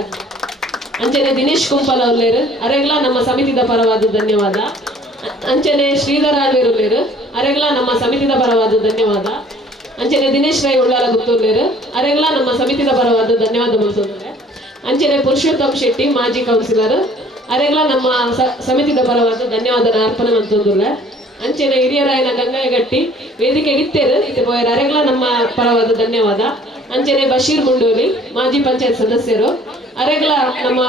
ಅಂಚನೆ ದಿನೇಶ್ ಕುಂಪಲ ಉಲ್ಲೇರು ಅರೆಗಲ ನಮ್ಮ ಸಮಿತಿದ ಪರವಾದ ಧನ್ಯವಾದ ಅಂಚನೆ ಶ್ರೀಧರ ಆಳ್ವೇರುಲ್ಲೇರು ಅರೆಗಲ ನಮ್ಮ ಸಮಿತಿದ ಪರವಾದ ಧನ್ಯವಾದ ಅಂಚನೆ ದಿನೇಶ್ ರೈ ಉಳ್ಳಾಲ ಗುತ್ತೂರ್ಲೇರು ಅರೆಗಲ ನಮ್ಮ ಸಮಿತಿದ ಪರವಾದ ಧನ್ಯವಾದ ಮಂತ್ರಂದಲ್ಲ ಅಂಚನೆ ಪುರುಷೋತ್ತಮ್ ಶೆಟ್ಟಿ ಮಾಜಿ ಕೌನ್ಸಿಲರ್ ಅರೆಗಲ ನಮ್ಮ ಸಮಿತಿದ ಪರವಾದ ಧನ್ಯವಾದ ಅರ್ಪಣೆ ಮಂತ್ರಂದಲ್ಲ ಅಂಚನೆ ಹಿರಿಯರಾಯನ ಗಂಗಾಯಗಟ್ಟಿ ವೇದಿಕೆಗೆ ಇತ್ತೇರು ಇತ್ತೆ ಪೋಯರ್ ಅರೆಗಲ ನಮ್ಮ ಪರವಾದ ಧನ್ಯವಾದ ಅಂಚನೆ ಬಶೀರ್ ಮುಂಡೋಲಿ ಮಾಜಿ ಪಂಚಾಯತ್ ಸದಸ್ಯರು ಅರೆಗಲ ನಮ್ಮ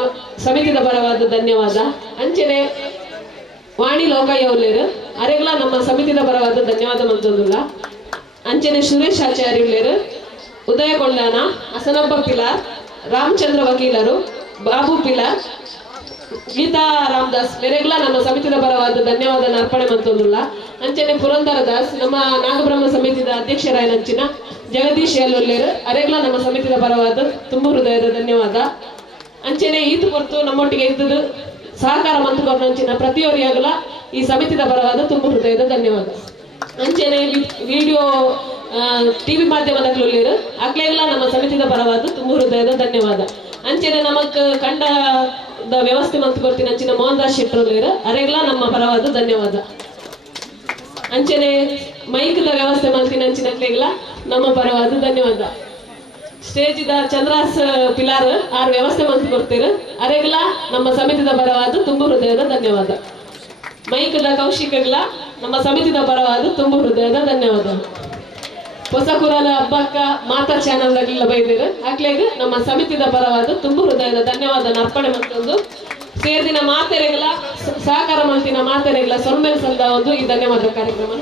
ಸಮಿತಿದ ಪರವಾದ ಧನ್ಯವಾದ ಅಂಚನೆ ವಾಣಿ ಲೋಕಯ್ಯ ಉಲ್ಲೇರು ಅರೆಗಲ ನಮ್ಮ ಸಮಿತಿದ ಪರವಾದ ಧನ್ಯವಾದ ಮಂತಂದುಲ್ಲ ಅಂಚನೆ ಸುರೇಶ್ ಆಚಾರ್ಯ ಉಲ್ಲೇರು ಉದಯ ಕೊಂಡಾನ ಹಸನಪ್ಪ ಪಿಲಾರ್ ರಾಮಚಂದ್ರ ವಕೀಲರು ಬಾಬು ಪಿಲಾರ್ ಗೀತಾ ರಾಮದಾಸ್ ಮೇರೆಗ್ಲ ನಮ್ಮ ಸಮಿತಿದ ಪರವಾದ ಧನ್ಯವಾದ ಅರ್ಪಣೆ ಮಂತಂದುಲ್ಲ ಅಂಚನೆ ಪುರಂದರ ದಾಸ್ ನಮ್ಮ ನಾಗಬ್ರಹ್ಮ ಸಮಿತಿದ ಅಧ್ಯಕ್ಷರಾಯನಂಚಿನ ಜಗದೀಶ್ ಯಲ್ಲೊಲ್ಲೇರು ಅರೆಗ್ಲ ನಮ್ಮ ಸಮಿತಿದ ಪರವಾದ ತುಂಬ ಹೃದಯದ ಧನ್ಯವಾದ ಅಂಚನೆ ಈತು ಹೊರತು ನಮ್ಮೊಟ್ಟಿಗೆ ಇದ್ದದ್ದು ಸಹಕಾರ ಮಂತುಕೊಂಡಂಚಿನ ಪ್ರತಿಯೊರಿಯಾಗಲ ಈ ಸಮಿತಿದ ಪರವಾದ ತುಂಬ ಹೃದಯದ ಧನ್ಯವಾದ ಅಂಚನೆ ವಿಡಿಯೋ ಟಿವಿ ಮಾಧ್ಯಮದಲ್ಲೊಲ್ಲೇರು ಅಕ್ಲೆಗ್ಲ ನಮ್ಮ ಸಮಿತಿದ ಪರವಾದ ತುಂಬ ಹೃದಯದ ಧನ್ಯವಾದ ಅಂಚನೆ ನಮಕ್ ಕಂಡದ ವ್ಯವಸ್ಥೆ ಮಂತ್ ಕೊಡ್ತೀನಿ ಅಂಚಿನ ಮೋಹನ್ ದಾಸ್ ಶೆಟ್ಟರು ಅರೆಗ್ಲ ನಮ್ಮ ಪರವಾದ ಧನ್ಯವಾದ ಅಂಚನೆ ಮೈಕ್ದ ವ್ಯವಸ್ಥೆ ಮಾಡ್ತೀನಿ ಅಂಚಿನಕ್ಲೆಗ್ಲ ನಮ್ಮ ಪರವಾದ ಧನ್ಯವಾದ ಸ್ಟೇಜಿದ ಚಂದ್ರಾಸ್ ಪಿಲಾರ್ ಆರ್ ವ್ಯವಸ್ಥೆ ಮಂತ್ ಕೊಡ್ತೀರ ಅರೆಗ್ಲ ನಮ್ಮ ಸಮಿತಿದ ಪರವಾದ ತುಂಬ ಹೃದಯದ ಧನ್ಯವಾದ ಮೈಕ್ದ ಕೌಶಿಕಗ್ಲ ನಮ್ಮ ಸಮಿತಿದ ಪರವಾದ ತುಂಬ ಹೃದಯದ ಧನ್ಯವಾದ ಹೊಸ ಕುರಾಲ ಹಬ್ಬಕ್ಕ ಮಾತಾ ಚಾನಲ್ದಾಗೆಲ್ಲ ಬೈದಿರು ಆಗ್ಲೇಗ ನಮ್ಮ ಸಮಿತಿದ ಪರವಾದ ತುಂಬ ಹೃದಯದ ಧನ್ಯವಾದ ಅರ್ಪಣೆ ಮಾಡ್ಕೊಂಡು ಸೇರ್ದಿನ ಮಾತೆರೆಗಳ ಸಹಕಾರ ಮಾಡ್ತಿನ ಮಾತೆರೆಗಳ ಸೊಲ್ಮೇಲ್ ಸಲ್ದ ಒಂದು ಈ ಧನ್ಯವಾದ ಕಾರ್ಯಕ್ರಮ